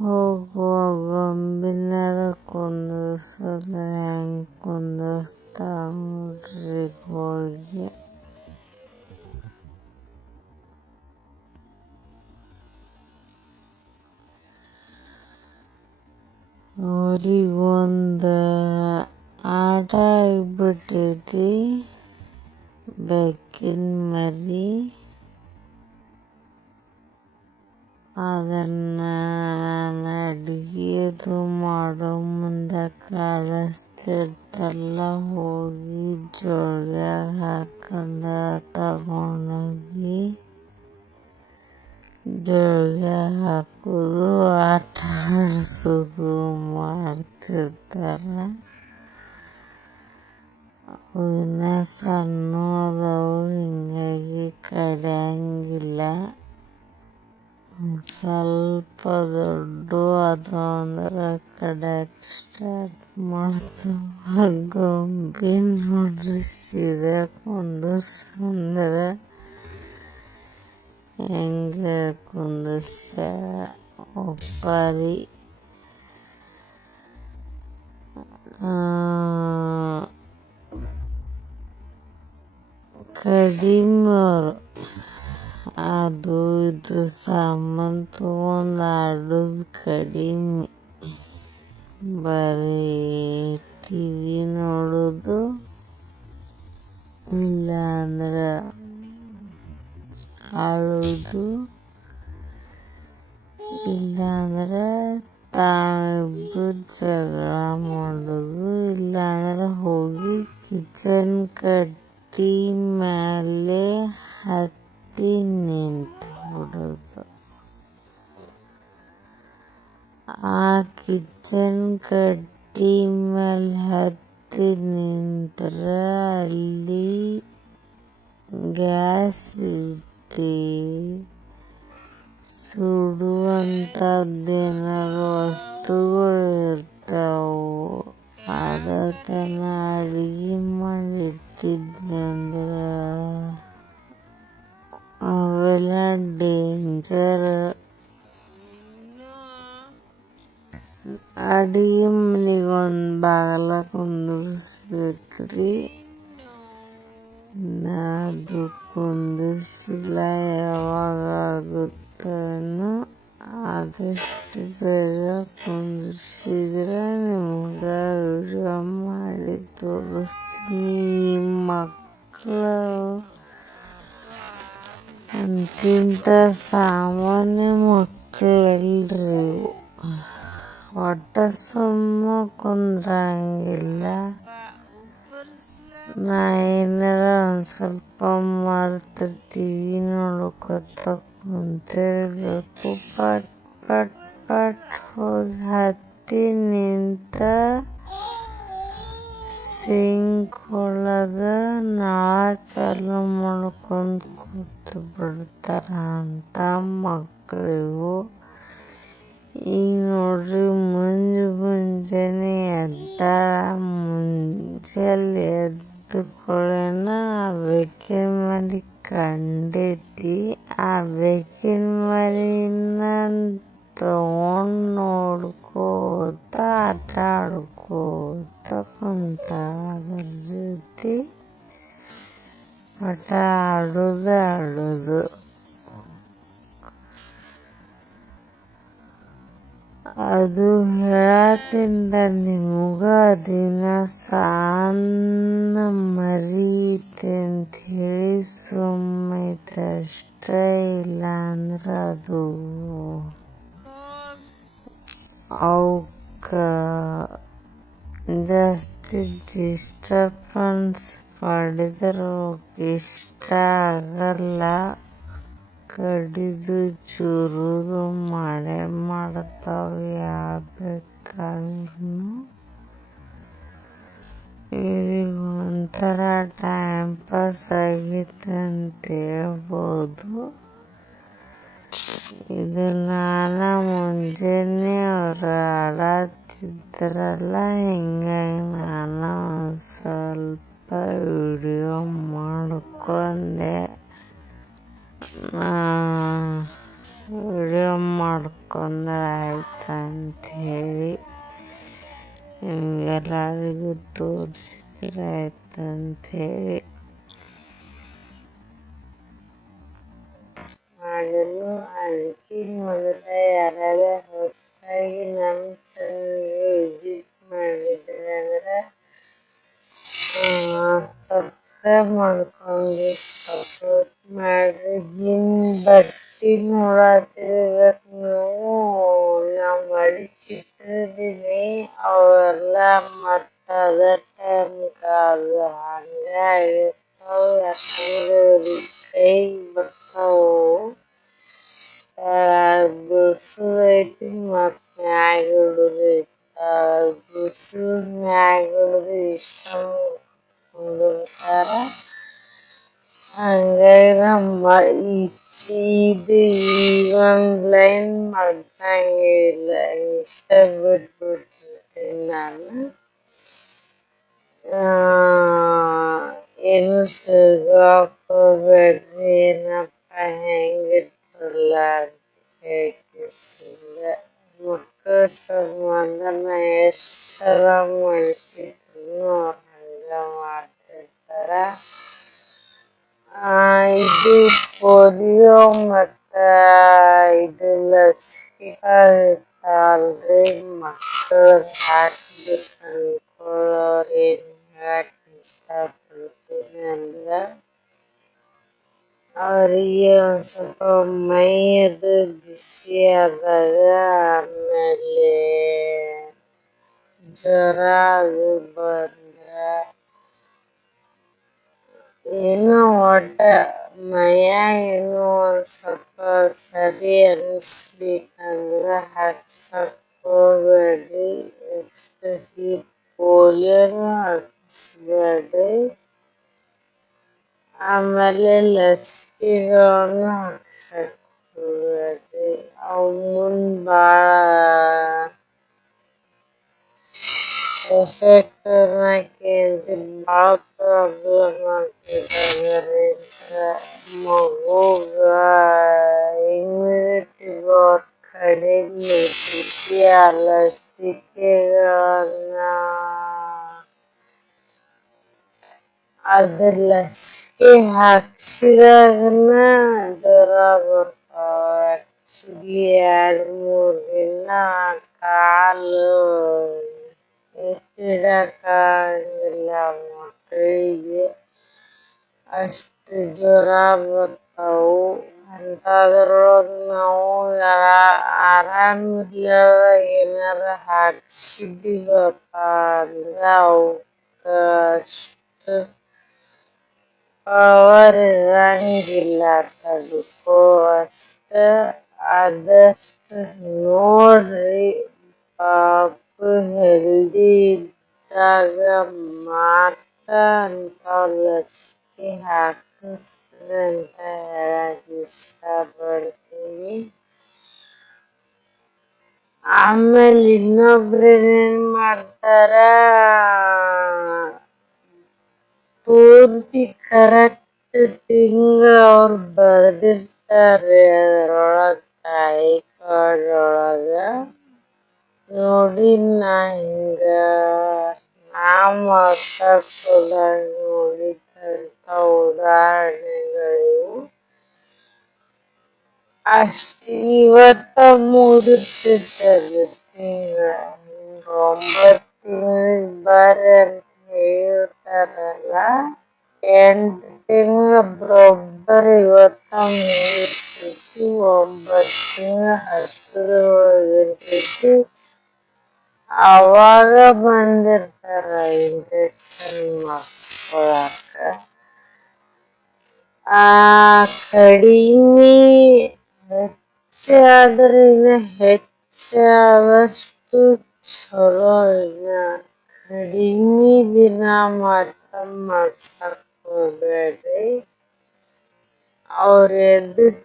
ಹೋಗುವ ಗೊಂಬಿನಾರ ಕುಂದಿಸೋದು ಹೆಂಗೆ ಕುಂದಿಸ್ತಾಳ ನೋಡ್ರಿ ಹೋಗಿ. ಅವ್ರಿಗೊಂದು ಆಟ ಆಗ್ಬಿಟ್ಟೈತಿ ಬೆಕ್ಕಿನ ಮರಿ. ಅದನ್ನ ನಾನು ಅಡುಗೆ ಅದು ಮಾಡೋ ಮುಂದೆ ಕಾಣಿಸ್ತಿರ್ತಲ್ಲ, ಹೋಗಿ ಜೋಳ್ಯಾಗ ಹಾಕಂದ್ರೆ ತಗೊಂಡೋಗಿ ಜೋಳ್ಯಾಗ ಹಾಕೋದು, ಆಟ ಆಡಿಸೋದು ಮಾಡ್ತಿರ್ತಾರ. ಅವು ಇನ್ನೂ ಸಣ್ಣ ಅದಾವು, ಹಿಂಗಾಗಿ ಕಡಿಯಂಗಿಲ್ಲ. ಸ್ವಲ್ಪ ದೊಡ್ಡ ಅದು ಅಂದ್ರೆ ಕಡಿಯಕ್ಕೆ ಸ್ಟಾರ್ಟ್ ಮಾಡ್ತಾವ. ಗೊಂಬಿ ನೋಡ್ರಿ ಸೀದಾ ಕುಂದಿಸಂದ್ರೆ ಹೆಂಗೆ ಕುಂದಿಸ್ಯಾಳ ಒಪ್ಪಾರಿ. ಕಡಿಮೆ ಅವರು ಅದು ಇದು ಸಾಮಾನು ತಗೊಂಡು ಆಡೋದು ಕಡಿಮೆ. ಬರೀ ಟಿವಿ ನೋಡೋದು, ಇಲ್ಲ ಅಂದ್ರೆ ಅಳೋದು, ಇಲ್ಲಾಂದ್ರೆ ತಾವಿಬ್ರು ಜಗಳ ಮಾಡೋದು, ಇಲ್ಲಾಂದ್ರೆ ಹೋಗಿ ಕಿಚನ್ ಕಟ್ಟಿ ಮೇಲೆ ಹತ್ತಿ ನಿಂತು ಬಿಡೋದು. ಆ ಕಿಚನ್ ಕಟ್ಟಿ ಮೇಲೆ ಹತ್ತಿ ನಿಂತ್ರೆ ಅಲ್ಲಿ ಗ್ಯಾಸ್ ಇಟ್ಟು ಸುಡುವಂಥದ್ದೇನಾರು ವಸ್ತುಗಳು ಇರ್ತಾವು. ಅದನ್ನ ಅಡುಗೆ ಮಾಡಿಟ್ಟಿದ್ನಂದ್ರೆ ಅವೆಲ್ಲ ಡೇಂಜರ್. ಅಡುಗೆ ಮನೆಗೆ ಒಂದು ಬಾಗಿಲ ಕುಂದಿರ್ಸ್ಬೇಕ್ರಿ. ಅದು ಕುಂದಿಸಿಲ್ಲ, ಯಾವಾಗ ಆಗುತ್ತೇನೋ. ಆದಷ್ಟು ಬೇಗ ಕುಂದಿಸಿದ್ರೆ ನಿಮ್ಗೆ ವಿಡಿಯೋ ಮಾಡಿ ತೋರಿಸ್ತೀನಿ. ಮಕ್ಕಳು ಅಂತಿಂತ ಸಾಮಾನ್ಯ ಮಕ್ಕಳಲ್ರಿ. ಒಟ್ಟು ಸುಮ್ಮ ಕುಂದ್ರಂಗಿಲ್ಲ. ನಾ ಏನಾರ ಒಂದು ಸ್ವಲ್ಪ ಮರ್ತು ಟಿವಿ ನೋಡ್ಕೊತ ಕುಂತಿರ್ಬೇಕು. ಪಟ್ ಪಟ್ ಪಟ್ ಹೋಗಿ ನಿಂತ ಸಿಂಕ್ ಒಳಗ ನಳ ಚಾಲು ಮಾಡ್ಕೊಂಡ್ ಕೂತ್ ಬಿಡ್ತಾರ ಅಂತ ಮಕ್ಕಳಿಗೂ. ಈಗ ನೋಡ್ರಿ ಮುಂಜಾನೆ ಎದ್ದಾಳ, ಮುಂಜಾನೆ ಎದ್ದ ಕೂಡಲೇನ ಬೆಕ್ಕಿನ ಮರಿ ಕಂಡೈತಿ. ಆ ಬೆಕ್ಕಿನ ಮರಿನ ತಗೊಂಡ್ ನೋಡ್ಕೋತ ಆಟ ಆಡ್ಕೋತ ಕುಂತಾಳ. ಅದ್ರ ಜೊತೆ ಆಟ ಆಡೋದು. ಅದು ಹೇಳತ್ತಿಂದ ನಿಮ್ಗ ದಿನ ಸಣ್ಣ ಮರಿ ಐತಿ ಅಂತ ಹೇಳಿ ಸುಮ್ಮೈತೆ ಅಷ್ಟ. ಇಲ್ಲ ಅಂದ್ರ ಅದು ಅವಕ್ಕ ಜಾಸ್ತಿ ಡಿಸ್ಟರ್ಬೆನ್ಸ್ ಮಾಡಿದ್ರ ಇಷ್ಟ ಆಗಲ್ಲ. ಕಡಿದು ಚೂರುದು ಮಾಡೇ ಮಾಡ್ತಾವ ಯಾವ ಬೇಕಾದ್ರೂ. ಇವ್ರಿಗೆ ಒಂಥರ ಟೈಮ್ ಪಾಸ್ ಆಗೈತೆ ಅಂತ ಹೇಳ್ಬೋದು. ಇದು ಮುಂಜಾನೆ ಅವ್ರು ಆಡತ್ತಿದ್ರಲ್ಲ, ಹಿಂಗಾಗಿ ನಾನು ಸ್ವಲ್ಪ ವಿಡಿಯೋ ಮಾಡ್ಕೊಂಡೆ. ವಿಡಿಯೋ ಮಾಡ್ಕೊಂಡ್ರೆ ಆಯ್ತಂತ ಹೇಳಿ ನಿಮ್ಗೆಲ್ಲರಿಗೂ ತೋರಿಸಿದ್ರೆ ಆಯ್ತಂತ ಹೇಳಿ ಮಾಡಲು. ಅದಕ್ಕೆ ಮೊದಲ ಯಾರಾದ್ರೂ ಹೊಸದಾಗಿ ನಮ್ಮ ಚಾನಲ್ಗೆ ವಿಸಿಟ್ ಮಾಡಿದ್ರೆ ಅಂದ್ರೆ ಸಬ್ಸ್ಕ್ರೈಬ್ ಮಾಡ್ಕೊಂಡು ಸಪೋರ್ಟ್ ಮಾಡ್ರಿ. ಬಟ್ಟೆ ನೋಡತ್ತಿರ್ಬೇಕು ನೀವು. ನಾವು ಮಡಿಚಿಟ್ಟಿದ್ದೀನಿ, ಅವೆಲ್ಲ ಮತ್ತು ಅದೇ ಟೈಮ್ಗೆ ಅದು ಹಂಗೆ ಆಗಿರ್ತಾವ. ಯಾಕಂದ್ರೆ ಕೈಗೆ ಬರ್ತಾವು. ಬಿಡ್ಸೋದೈತಿ ಮತ್ತು ಮ್ಯಾಗ ಇಡೋದೈತಿ. ಬಿಡ್ಸೋದು ಮ್ಯಾಗ ಇಡೋದು ಇಷ್ಟ ಕುಂದಿರ್ತಾರ. ಹಂಗಾಗಿ ಇದು ಒಂದು ಲೈನ್ ಮಾಡ್ಸಂಗಿಲ್ಲ, ಇಷ್ಟ ಬಿಟ್ಬಿಟ್ಟಿರ್ತೀನಿ ನಾನು. ಏನು ತಿಳ್ಕೊಬೇಡ್ರಿ, ಏನಪ್ಪ ಹೆಂಗಿಟ್ರಲ್ಲ ಅಂತ ಹೇಳ್ಕಿಸಿಲ್ಲ. ಮಕ್ಕಳ ಸಂಬಂಧನ ಎಷ್ಟು ಸಲ ಮಾಡಿಸಿದ್ರು ಹಂಗ ಮಾಡ್ತಿರ್ತಾರ. ಇದು ಪೋಲಿಯೋ ಮತ್ತು ಇದು ಲಸಿಕೆಗಳಿರ್ತಾವಲ್ರಿ, ಮಕ್ಕಳಿಗೆ ಹಾಕ್ಬೇಕು ಅನ್ಕೊಳ್ಳೋರು ಏನು ಹೇಳಕ್ ಇಷ್ಟಪಡ್ತೀನಿ ಅಂದ್ರೆ, ಅವರಿಗೆ ಒಂದು ಸ್ವಲ್ಪ ಮೈ ಅದು ಬಿಸಿ ಆದಾಗ, ಆಮೇಲೆ ಜ್ವರ ಅದು ಬಂದ್ರೆ, ಏನೋ ಒಟ್ಟ ಮೈಯಾಗ ಏನೋ ಒಂದು ಸ್ವಲ್ಪ ಸರಿ ಅನಿಸ್ಲಿಕ್ಕಂದ್ರೆ ಹಾಕ್ಸಕ್ ಹೋಗ್ಬೇಡ್ರಿ. ಎಸ್ಪೆಷಲಿ ಪೋಲಿಯೋನು ಹಾಕಿಸ್ಬೇಡ್ರಿ. ಆಮೇಲೆ ಲಸಿಕೆಗಳನ್ನು ಹಾಕ್ಸಕ್ ಹೋಗ್ಬೇಡ್ರಿ. ಅವು ಮುಂದೆ ಭಾಳ ಎಫೆಕ್ಟ್ ಅನ್ನೋಕ್ಕೇನ್ರಿ ಭಾಳ ಪ್ರಾಬ್ಲಮ್ ಆಗ್ತದರಿಂದ ಮಗುಗ ಇಮ್ಯುನಿಟಿ ಪವರ್ ಕಡಿಮೆ ಇರ್ತೈತಿ. ಆ ಲಸಿಕೆಗಳನ್ನ ಅದ್ರ ಲಸಿಕೆ ಹಾಕ್ಸಿದಾಗನ ಜ್ವರ ಬರ್ತಾವ. ಆ್ಯಕ್ಚುಲಿ 2-3 ದಿನ ಕಾಲು ಎತ್ತಿಡಕ್ಕಾಗಂಗಿಲ್ಲ ಮಕ್ಕಳಿಗೆ, ಅಷ್ಟು ಜ್ವರ ಬರ್ತಾವು. ಅಂಥದ್ರೊಳಗೆ ನಾವು ಆರಾಮಿಲ್ಲದ ಏನಾರ ಹಾಕ್ಸಿದ್ದೀವಪ್ಪ ಅಂದ್ರೆ ಅವಕ್ಕೆ ಅಷ್ಟು ಪವರ್ ಇರಂಗಿಲ್ಲ ತಡ್ಕೋ ಅಷ್ಟ. ಆದಷ್ಟು ನೋಡ್ರಿ ಪಾಪು ಹೆಲ್ದಿ ಇದ್ದಾಗ ಮಾತ್ರ ಅಂಥವ್ ಲಸಿಕೆ ಹಾಕಿಸ್ರಿ ಅಂತ ಹೇಳಕ್ ಇಷ್ಟಪಡ್ತೀನಿ. ಆಮೇಲೆ ಇನ್ನೊಬ್ರು ಏನೇನ್ ಮಾಡ್ತಾರ, ಪೂರ್ತಿ ಕರೆಕ್ಟ್ ತಿಂಗಳ ಅವ್ರು ಬರ್ದಿರ್ತಾರೆ ಅದ್ರೊಳಗ ತಾಯಿ ಕಾರ್ಡ್ ಒಳಗ. ನೋಡಿ ನಾ ಹಿಂಗ ನಾ ಮಾತಾಡ್ಸೋದಾಗ ನೋಡಿದಂತ ಉದಾಹರಣೆಗಳಿವು. ಅಷ್ಟ ಇವತ್ತ ಮುಗಿತೈತದು ತಿಂಗಳ. ಹಿಂಗ 9 ತಿಂಗಳಿಗ್ ಬರ್ರಿ ಅಂತ ಹೇಳ್ತಾರಲ್ಲ, 8 ತಿಂಗಳ ಬರೋಬ್ಬರಿ ಇವತ್ತ ಮುಗಿತೈತಿ. 9 ತಿಂಗಳ ಹತ್ರದೊಳಗಿರ್ತೈತಿ. ಅವಾಗ ಬಂದಿರ್ತಾರ ಇಂಜೆಕ್ಷನ್ ಮಾಡ್ಕೊಳಾಕ. ಕಡಿಮೆ ಹೆಚ್ಚಾದ್ರೆ ಇನ್ನ ಹೆಚ್ಚಾದಷ್ಟು ಚಲೋ. ಇನ್ನ ಕಡಿಮೆ ದಿನ ಮಾತ್ರ ಮಾಡ್ಸಕ್ ಹೋಗ್ಬೇಡ್ರಿ. ಅವ್ರ ಎದಕ್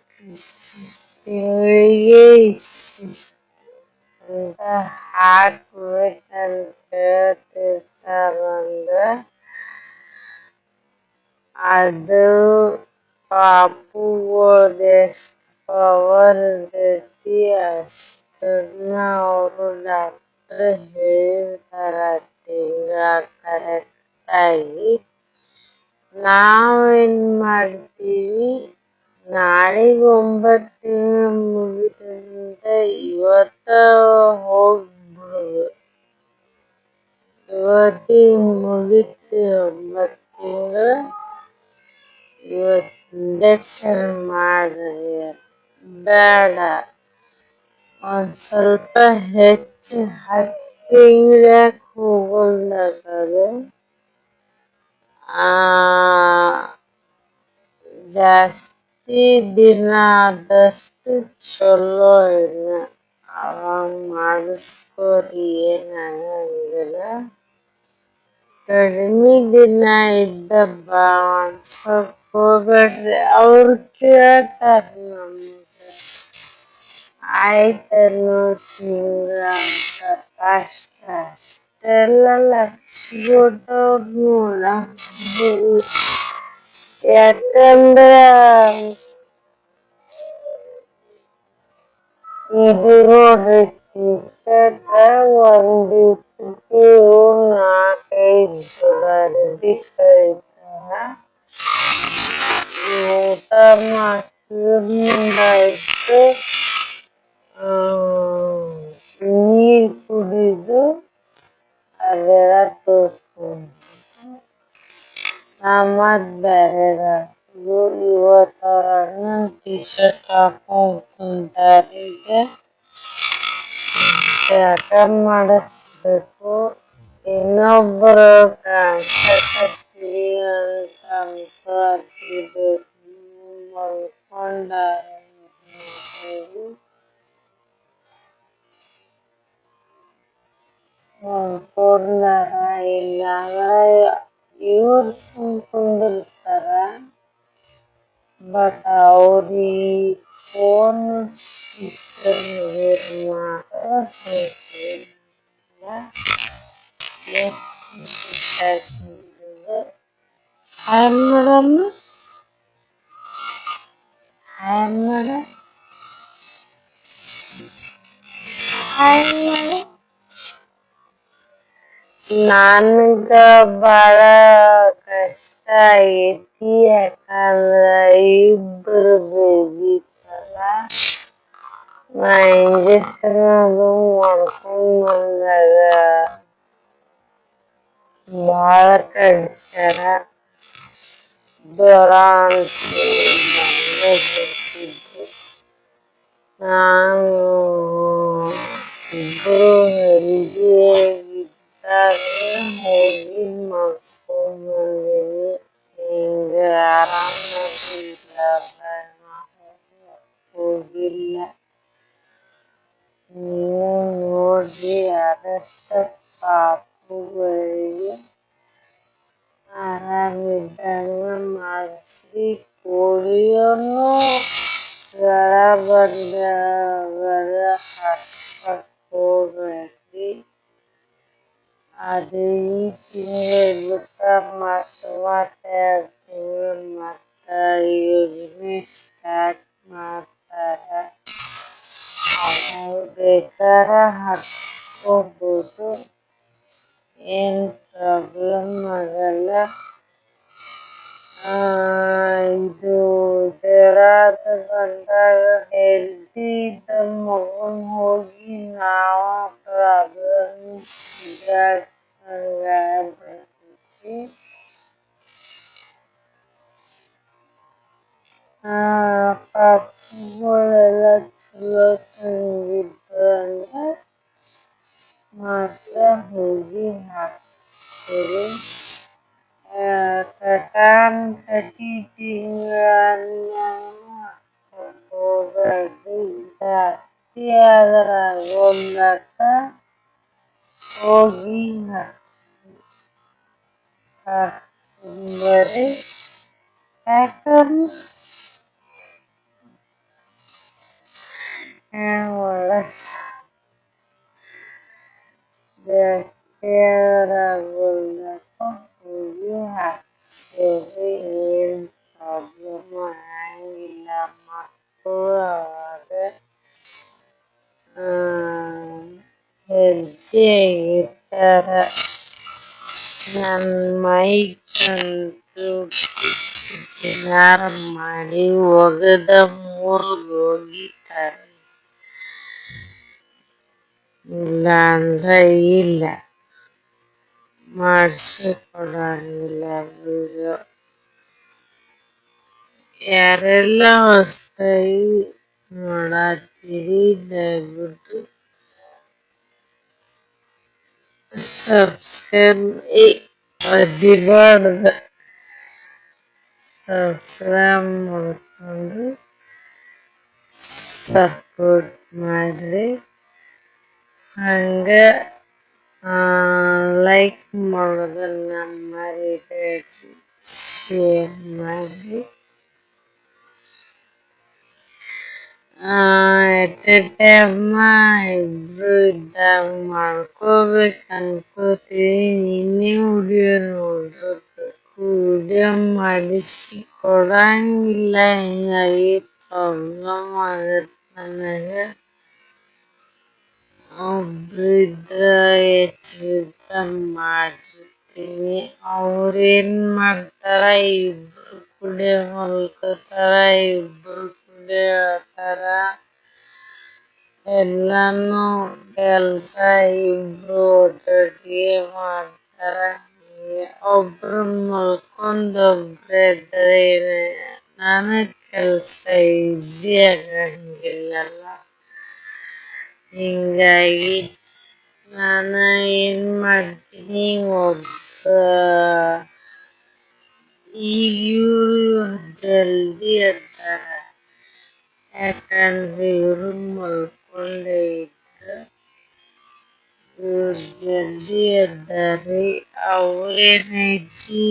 ತಿಂಗಳಿಗೆ ಇಷ್ಟಿಷ್ಟ ಅಂತ ಹಾಕ್ಬೇಕಂತ ಹೇಳ್ತಿರ್ತಾರಂದ್ರ ಅದು ಪಾಪುಗಳ್ದ ಎಷ್ಟ್ ಪವರ್ ಇರ್ತೈತಿ ಅಷ್ಟನ್ನ ಅವರು ಡಾಕ್ಟರ್ ಹೇಳ್ತಾರ ತಿಂಗಳ ಕರೆಕ್ಟ್ ಆಗಿ. ನಾವೇನ್ ಮಾಡ್ತೀವಿ, ನಾಳಿಗ್ 9 ತಿಂಗಳ ಮುಗಿತಂತ ಇವತ್ತ ಹೋಗ್ಬಿಡುದು. ಇವತ್ತಿಗ್ ಮುಗಿತು 9 ತಿಂಗಳ, ಇವತ್ ಇಂಜೆಕ್ಷನ್ ಮಾಡ್ರಿ. ಬೇಡ, ಒಂದ್ ಸ್ವಲ್ಪ ಹೆಚ್ಚು 10 ತಿಂಗಳ ಯಾಕ್ ಹೋಗಲ್ದಾಗದು, ಜಾಸ್ತಿ ದಿನ ಆದಷ್ಟು ಚಲೋ. ಇನ್ನ ಅವಾಗ್ ಮಾಡಿಸ್ಕೋರಿ, ಏನಾಗಂಗಿಲ್ಲ. ಕಡಿಮೆ ದಿನ ಇದ್ದ ಮಾಡ್ಸಕ್ ಹೋಗ್ಬೇಡ್ರಿ. ಅವ್ರು ಕೇಳ್ತಾರ ನಮಗ, ಆಯ್ತೇನು ತಿಂಗಳ ಅಂತ. ಅಷ್ಟೆಲ್ಲ ಲಕ್ಷ ಕೊಟ್ಟವ್ರ್ ನೋಡಕ್ ಬರಲ್ಲ. ಯಾಕಂದ್ರ ಇದು ನೋಡ್ರಿ, ಟಿಕೆಟ್ ಒಂದ್ ದಿವ್ಸಕ್ಕೆ 4-5 ಬರ್ದಿ ಕಳಿತಾರ. ಊಟ ಮಾಡಿಸಿದ್ರಾಯ್ತು, ನೀರ್ ಕುಡಿದು ಅದೆಲ್ಲ ತೋರ್ಸ್ಕೊಂಡ್ ಮತ್ ಬ್ಯಾರೆದಾತು. ಇವತ್ತ ಅವ್ರ ಅಣ್ಣನ್ ಟಿ-ಶರ್ಟ್ ಹಾಕೊಂಡ್ ಕುಂತಾರ. ಈಗ ಜಳಕ ಮಾಡಿಸ್ಬೇಕು. ಇನ್ನೊಬ್ರು ಕಾಣ್ಸಕತ್ತೀವಿ ಅಂತ ಅನ್ಕೊಳತ್ತಿರ್ಬೇಕು, ಮಲ್ಕೊಂಡಾರ. ಮಲ್ಕೊಂಡಾರ, ಇಲ್ಲಾಂದ್ರ ಇವ್ರ್ ಸುಮ್ ಕುಂದಿರ್ತಾರ. ಬಟ್ ಅವ್ರಿಗ್ ಫೋನ್ ಸ್ಪೀಕರ್ ಮಾತ್ರ ಹೋಗ್ತಿಲ್ಲ. Hi madam, hi madam, hi madam. ನನ್ಗ ಬಾಳ ಕಷ್ಟ ಆಗೈತಿ. ಯಾಕಂದ್ರ ಇಬ್ರು ಬೇಬಿಸಲ್ಲ. ನಾ ಇಂಜೆಕ್ಷನ್ ಅದು ಮಾಡ್ಕೊಂಡ್ ಬಂದಾಗ ಬಾಳ ಕಡ್ಸ್ಯಾರ. ಜ್ವರ ಅಂತೂ ಬಂದೇ ಬಿಟ್ಟಿದ್ದು. ನಾನು ಇಬ್ರು ಹೆಲ್ದಿಯಾಗಿದ್ದಾಗ ಹೋಗಿ ಮಾಡ್ಸ್ಕೊಂಡ್ ಬಂದೀನಿ. ಹಿಂಗ ಆರಾಮಾಗಿರ್ಲಾರ್ದಾಗ ಹೋಗಿಲ್ಲ. ನೀವು ನೋಡ್ರಿ ಅದಷ್ಟ ಪಾಪುಗಳಿಗೆ ಆರಾಮಿದ್ದಂಗ ಮಾಡಿಸ್ರಿ. ಪೋಲಿಯೋನು ಜ್ವರ ಬಂದವರ ಹಾಸ್ಪತ್ರೆಗೆ ಹೋಗ್ಬೇಡ್ರಿ. ಅದು ಈ ತಿಂಗಳು ಬಿಟ್ಟ ಮತ್ತೆ 2 ತಿಂಗಳು ಮತ್ತೆ ಯೋಜನೆ ಸ್ಟಾರ್ಟ್ ಮಾಡ್ತಾರ. ಅವಾಗ ಬೇಕಾರ ಹಾಕ್ಸ್ಕೋಬೋದು, ಏನ್ ಪ್ರಾಬ್ಲಮ್ ಆಗಲ್ಲ. ಇದು ಜ್ವರ ಅದು ಬಂದಾಗ ಹೆಲ್ದಿ ಇದ್ದ ಮಗುನ್ ಹೋಗಿ ನಾವ ಪ್ರಾಬ್ಲಮ್ ಆಗ್ಬಿಡ್ತೈತಿ. ಪಾಪುಗಳೆಲ್ಲ ಚಲೋ ತಂಗಿದ್ದು ಅಂದ್ರೆ ಮಾತ್ರ ಹೋಗಿ ಹಾಕ್ಸ್ಕೊರಿ. ಕಟಾಕಟಿ ತಿಂಗಳನ್ನ ಹಾಕೋಬೇಡ್ರಿ. ಜಾಸ್ತಿ ಆದ್ರ ಆಗೋಲ್ದಾಕ ಹೋಗಿ ಹಾಕ್ಸ್ಕೊಂಬರ್ರಿ. ಯಾಕಂದ್ರೆ ಜಾಸ್ತಿ ಆದ್ರ ಆಗೋಲ್ದಾಕ ಹೋಗಿ ಹಾಕ್ಸ್ಕೊರಿ. ಏನ್ ಪ್ರಾಬ್ಲಮ್ ಆಗಂಗಿಲ್ಲ. ಮಕ್ಕಳು ಅವಾಗ ಹೆಲ್ದಿಯಾಗಿರ್ತಾರ. ನನ್ನ ಮೈಗಂತೂ ಏನಾರ ಮಾಡಿ ಒಗದ ಮುರಿದು ಒಗಿತಾರೆ, ಇಲ್ಲ ಅಂದ್ರೆ ಇಲ್ಲ, ಮಾಡಿಸಿಕೊಡಂಗಿಲ್ಲ. ವಿಡಿಯೋ ಯಾರೆಲ್ಲ ಹೊಸ್ದಾಗಿ ನೋಡತ್ತೀರಿ ದಯವಿಟ್ಟು ಸಬ್ಸ್ಕ್ರೈಬ್ ಮರಿಬಾರ್ದು. ಸಬ್ಸ್ಕ್ರೈಬ್ ಮಾಡ್ಕೊಂಡು ಸಪೋರ್ಟ್ ಮಾಡ್ರಿ. ಹಂಗ ಲೈಕ್ ಮಾಡೋದನ್ನ ಮರಿಬೇಡ್ರಿ, ಶೇರ್ ಮಾಡ್ರಿ. ಎಟ್ ಎ ಟೈಮ್ ಇಬ್ರು ಇದ್ದಾಗ ಮಾಡ್ಕೋಬೇಕು ಅನ್ಕೋತೀನಿ. ನಿನ್ನೆ ವಿಡಿಯೋ ನೋಡಿರ್ಬೇಕು, ವಿಡಿಯೋ ಮಾಡಿಸಿ ಕೊಡಂಗಿಲ್ಲ. ಹಿಂಗಾಗಿ ಪ್ರಾಬ್ಲಮ್ ಆಗತ್ತೆ ನನಗೆ. ಒಬ್ರು ಇದ್ರ ಎಚ್ಚರಿತ ಮಾಡಿರ್ತೀನಿ. ಅವ್ರೇನ್ ಮಾಡ್ತಾರ, ಇಬ್ರು ಕೂಡೆ ಮಲ್ಕೋತಾರ, ಇಬ್ರು ಕೂಡೆ ಹೇಳ್ತಾರ. ಎಲ್ಲಾನು ಕೆಲ್ಸ ಇಬ್ರು ಒಟ್ಟೊಟ್ಟಿಗೆ ಮಾಡ್ತಾರ. ಒಬ್ರು ಮಲ್ಕೊಂಡ್ ಒಬ್ರು ಎದ್ರೆ ನನಗ್ ಕೆಲ್ಸ ಈಸಿ ಆಗಂಗಿಲ್ಲಲ್ಲ. ಹಿಂಗಾಗಿ ನಾನು ಏನ್ ಮಾಡ್ತೀನಿ, ಈಗ ಇವ್ರು ಜಲ್ದಿ ಎದ್ದಾರ, ಯಾಕಂದ್ರೆ ಇವ್ರು ಮಲ್ಕೊಂಡೇ ಇದ್ರು. ಇವ್ರು ಜಲ್ದಿ ಎದ್ದಾರಿ. ಅವ್ರೇನೈತಿ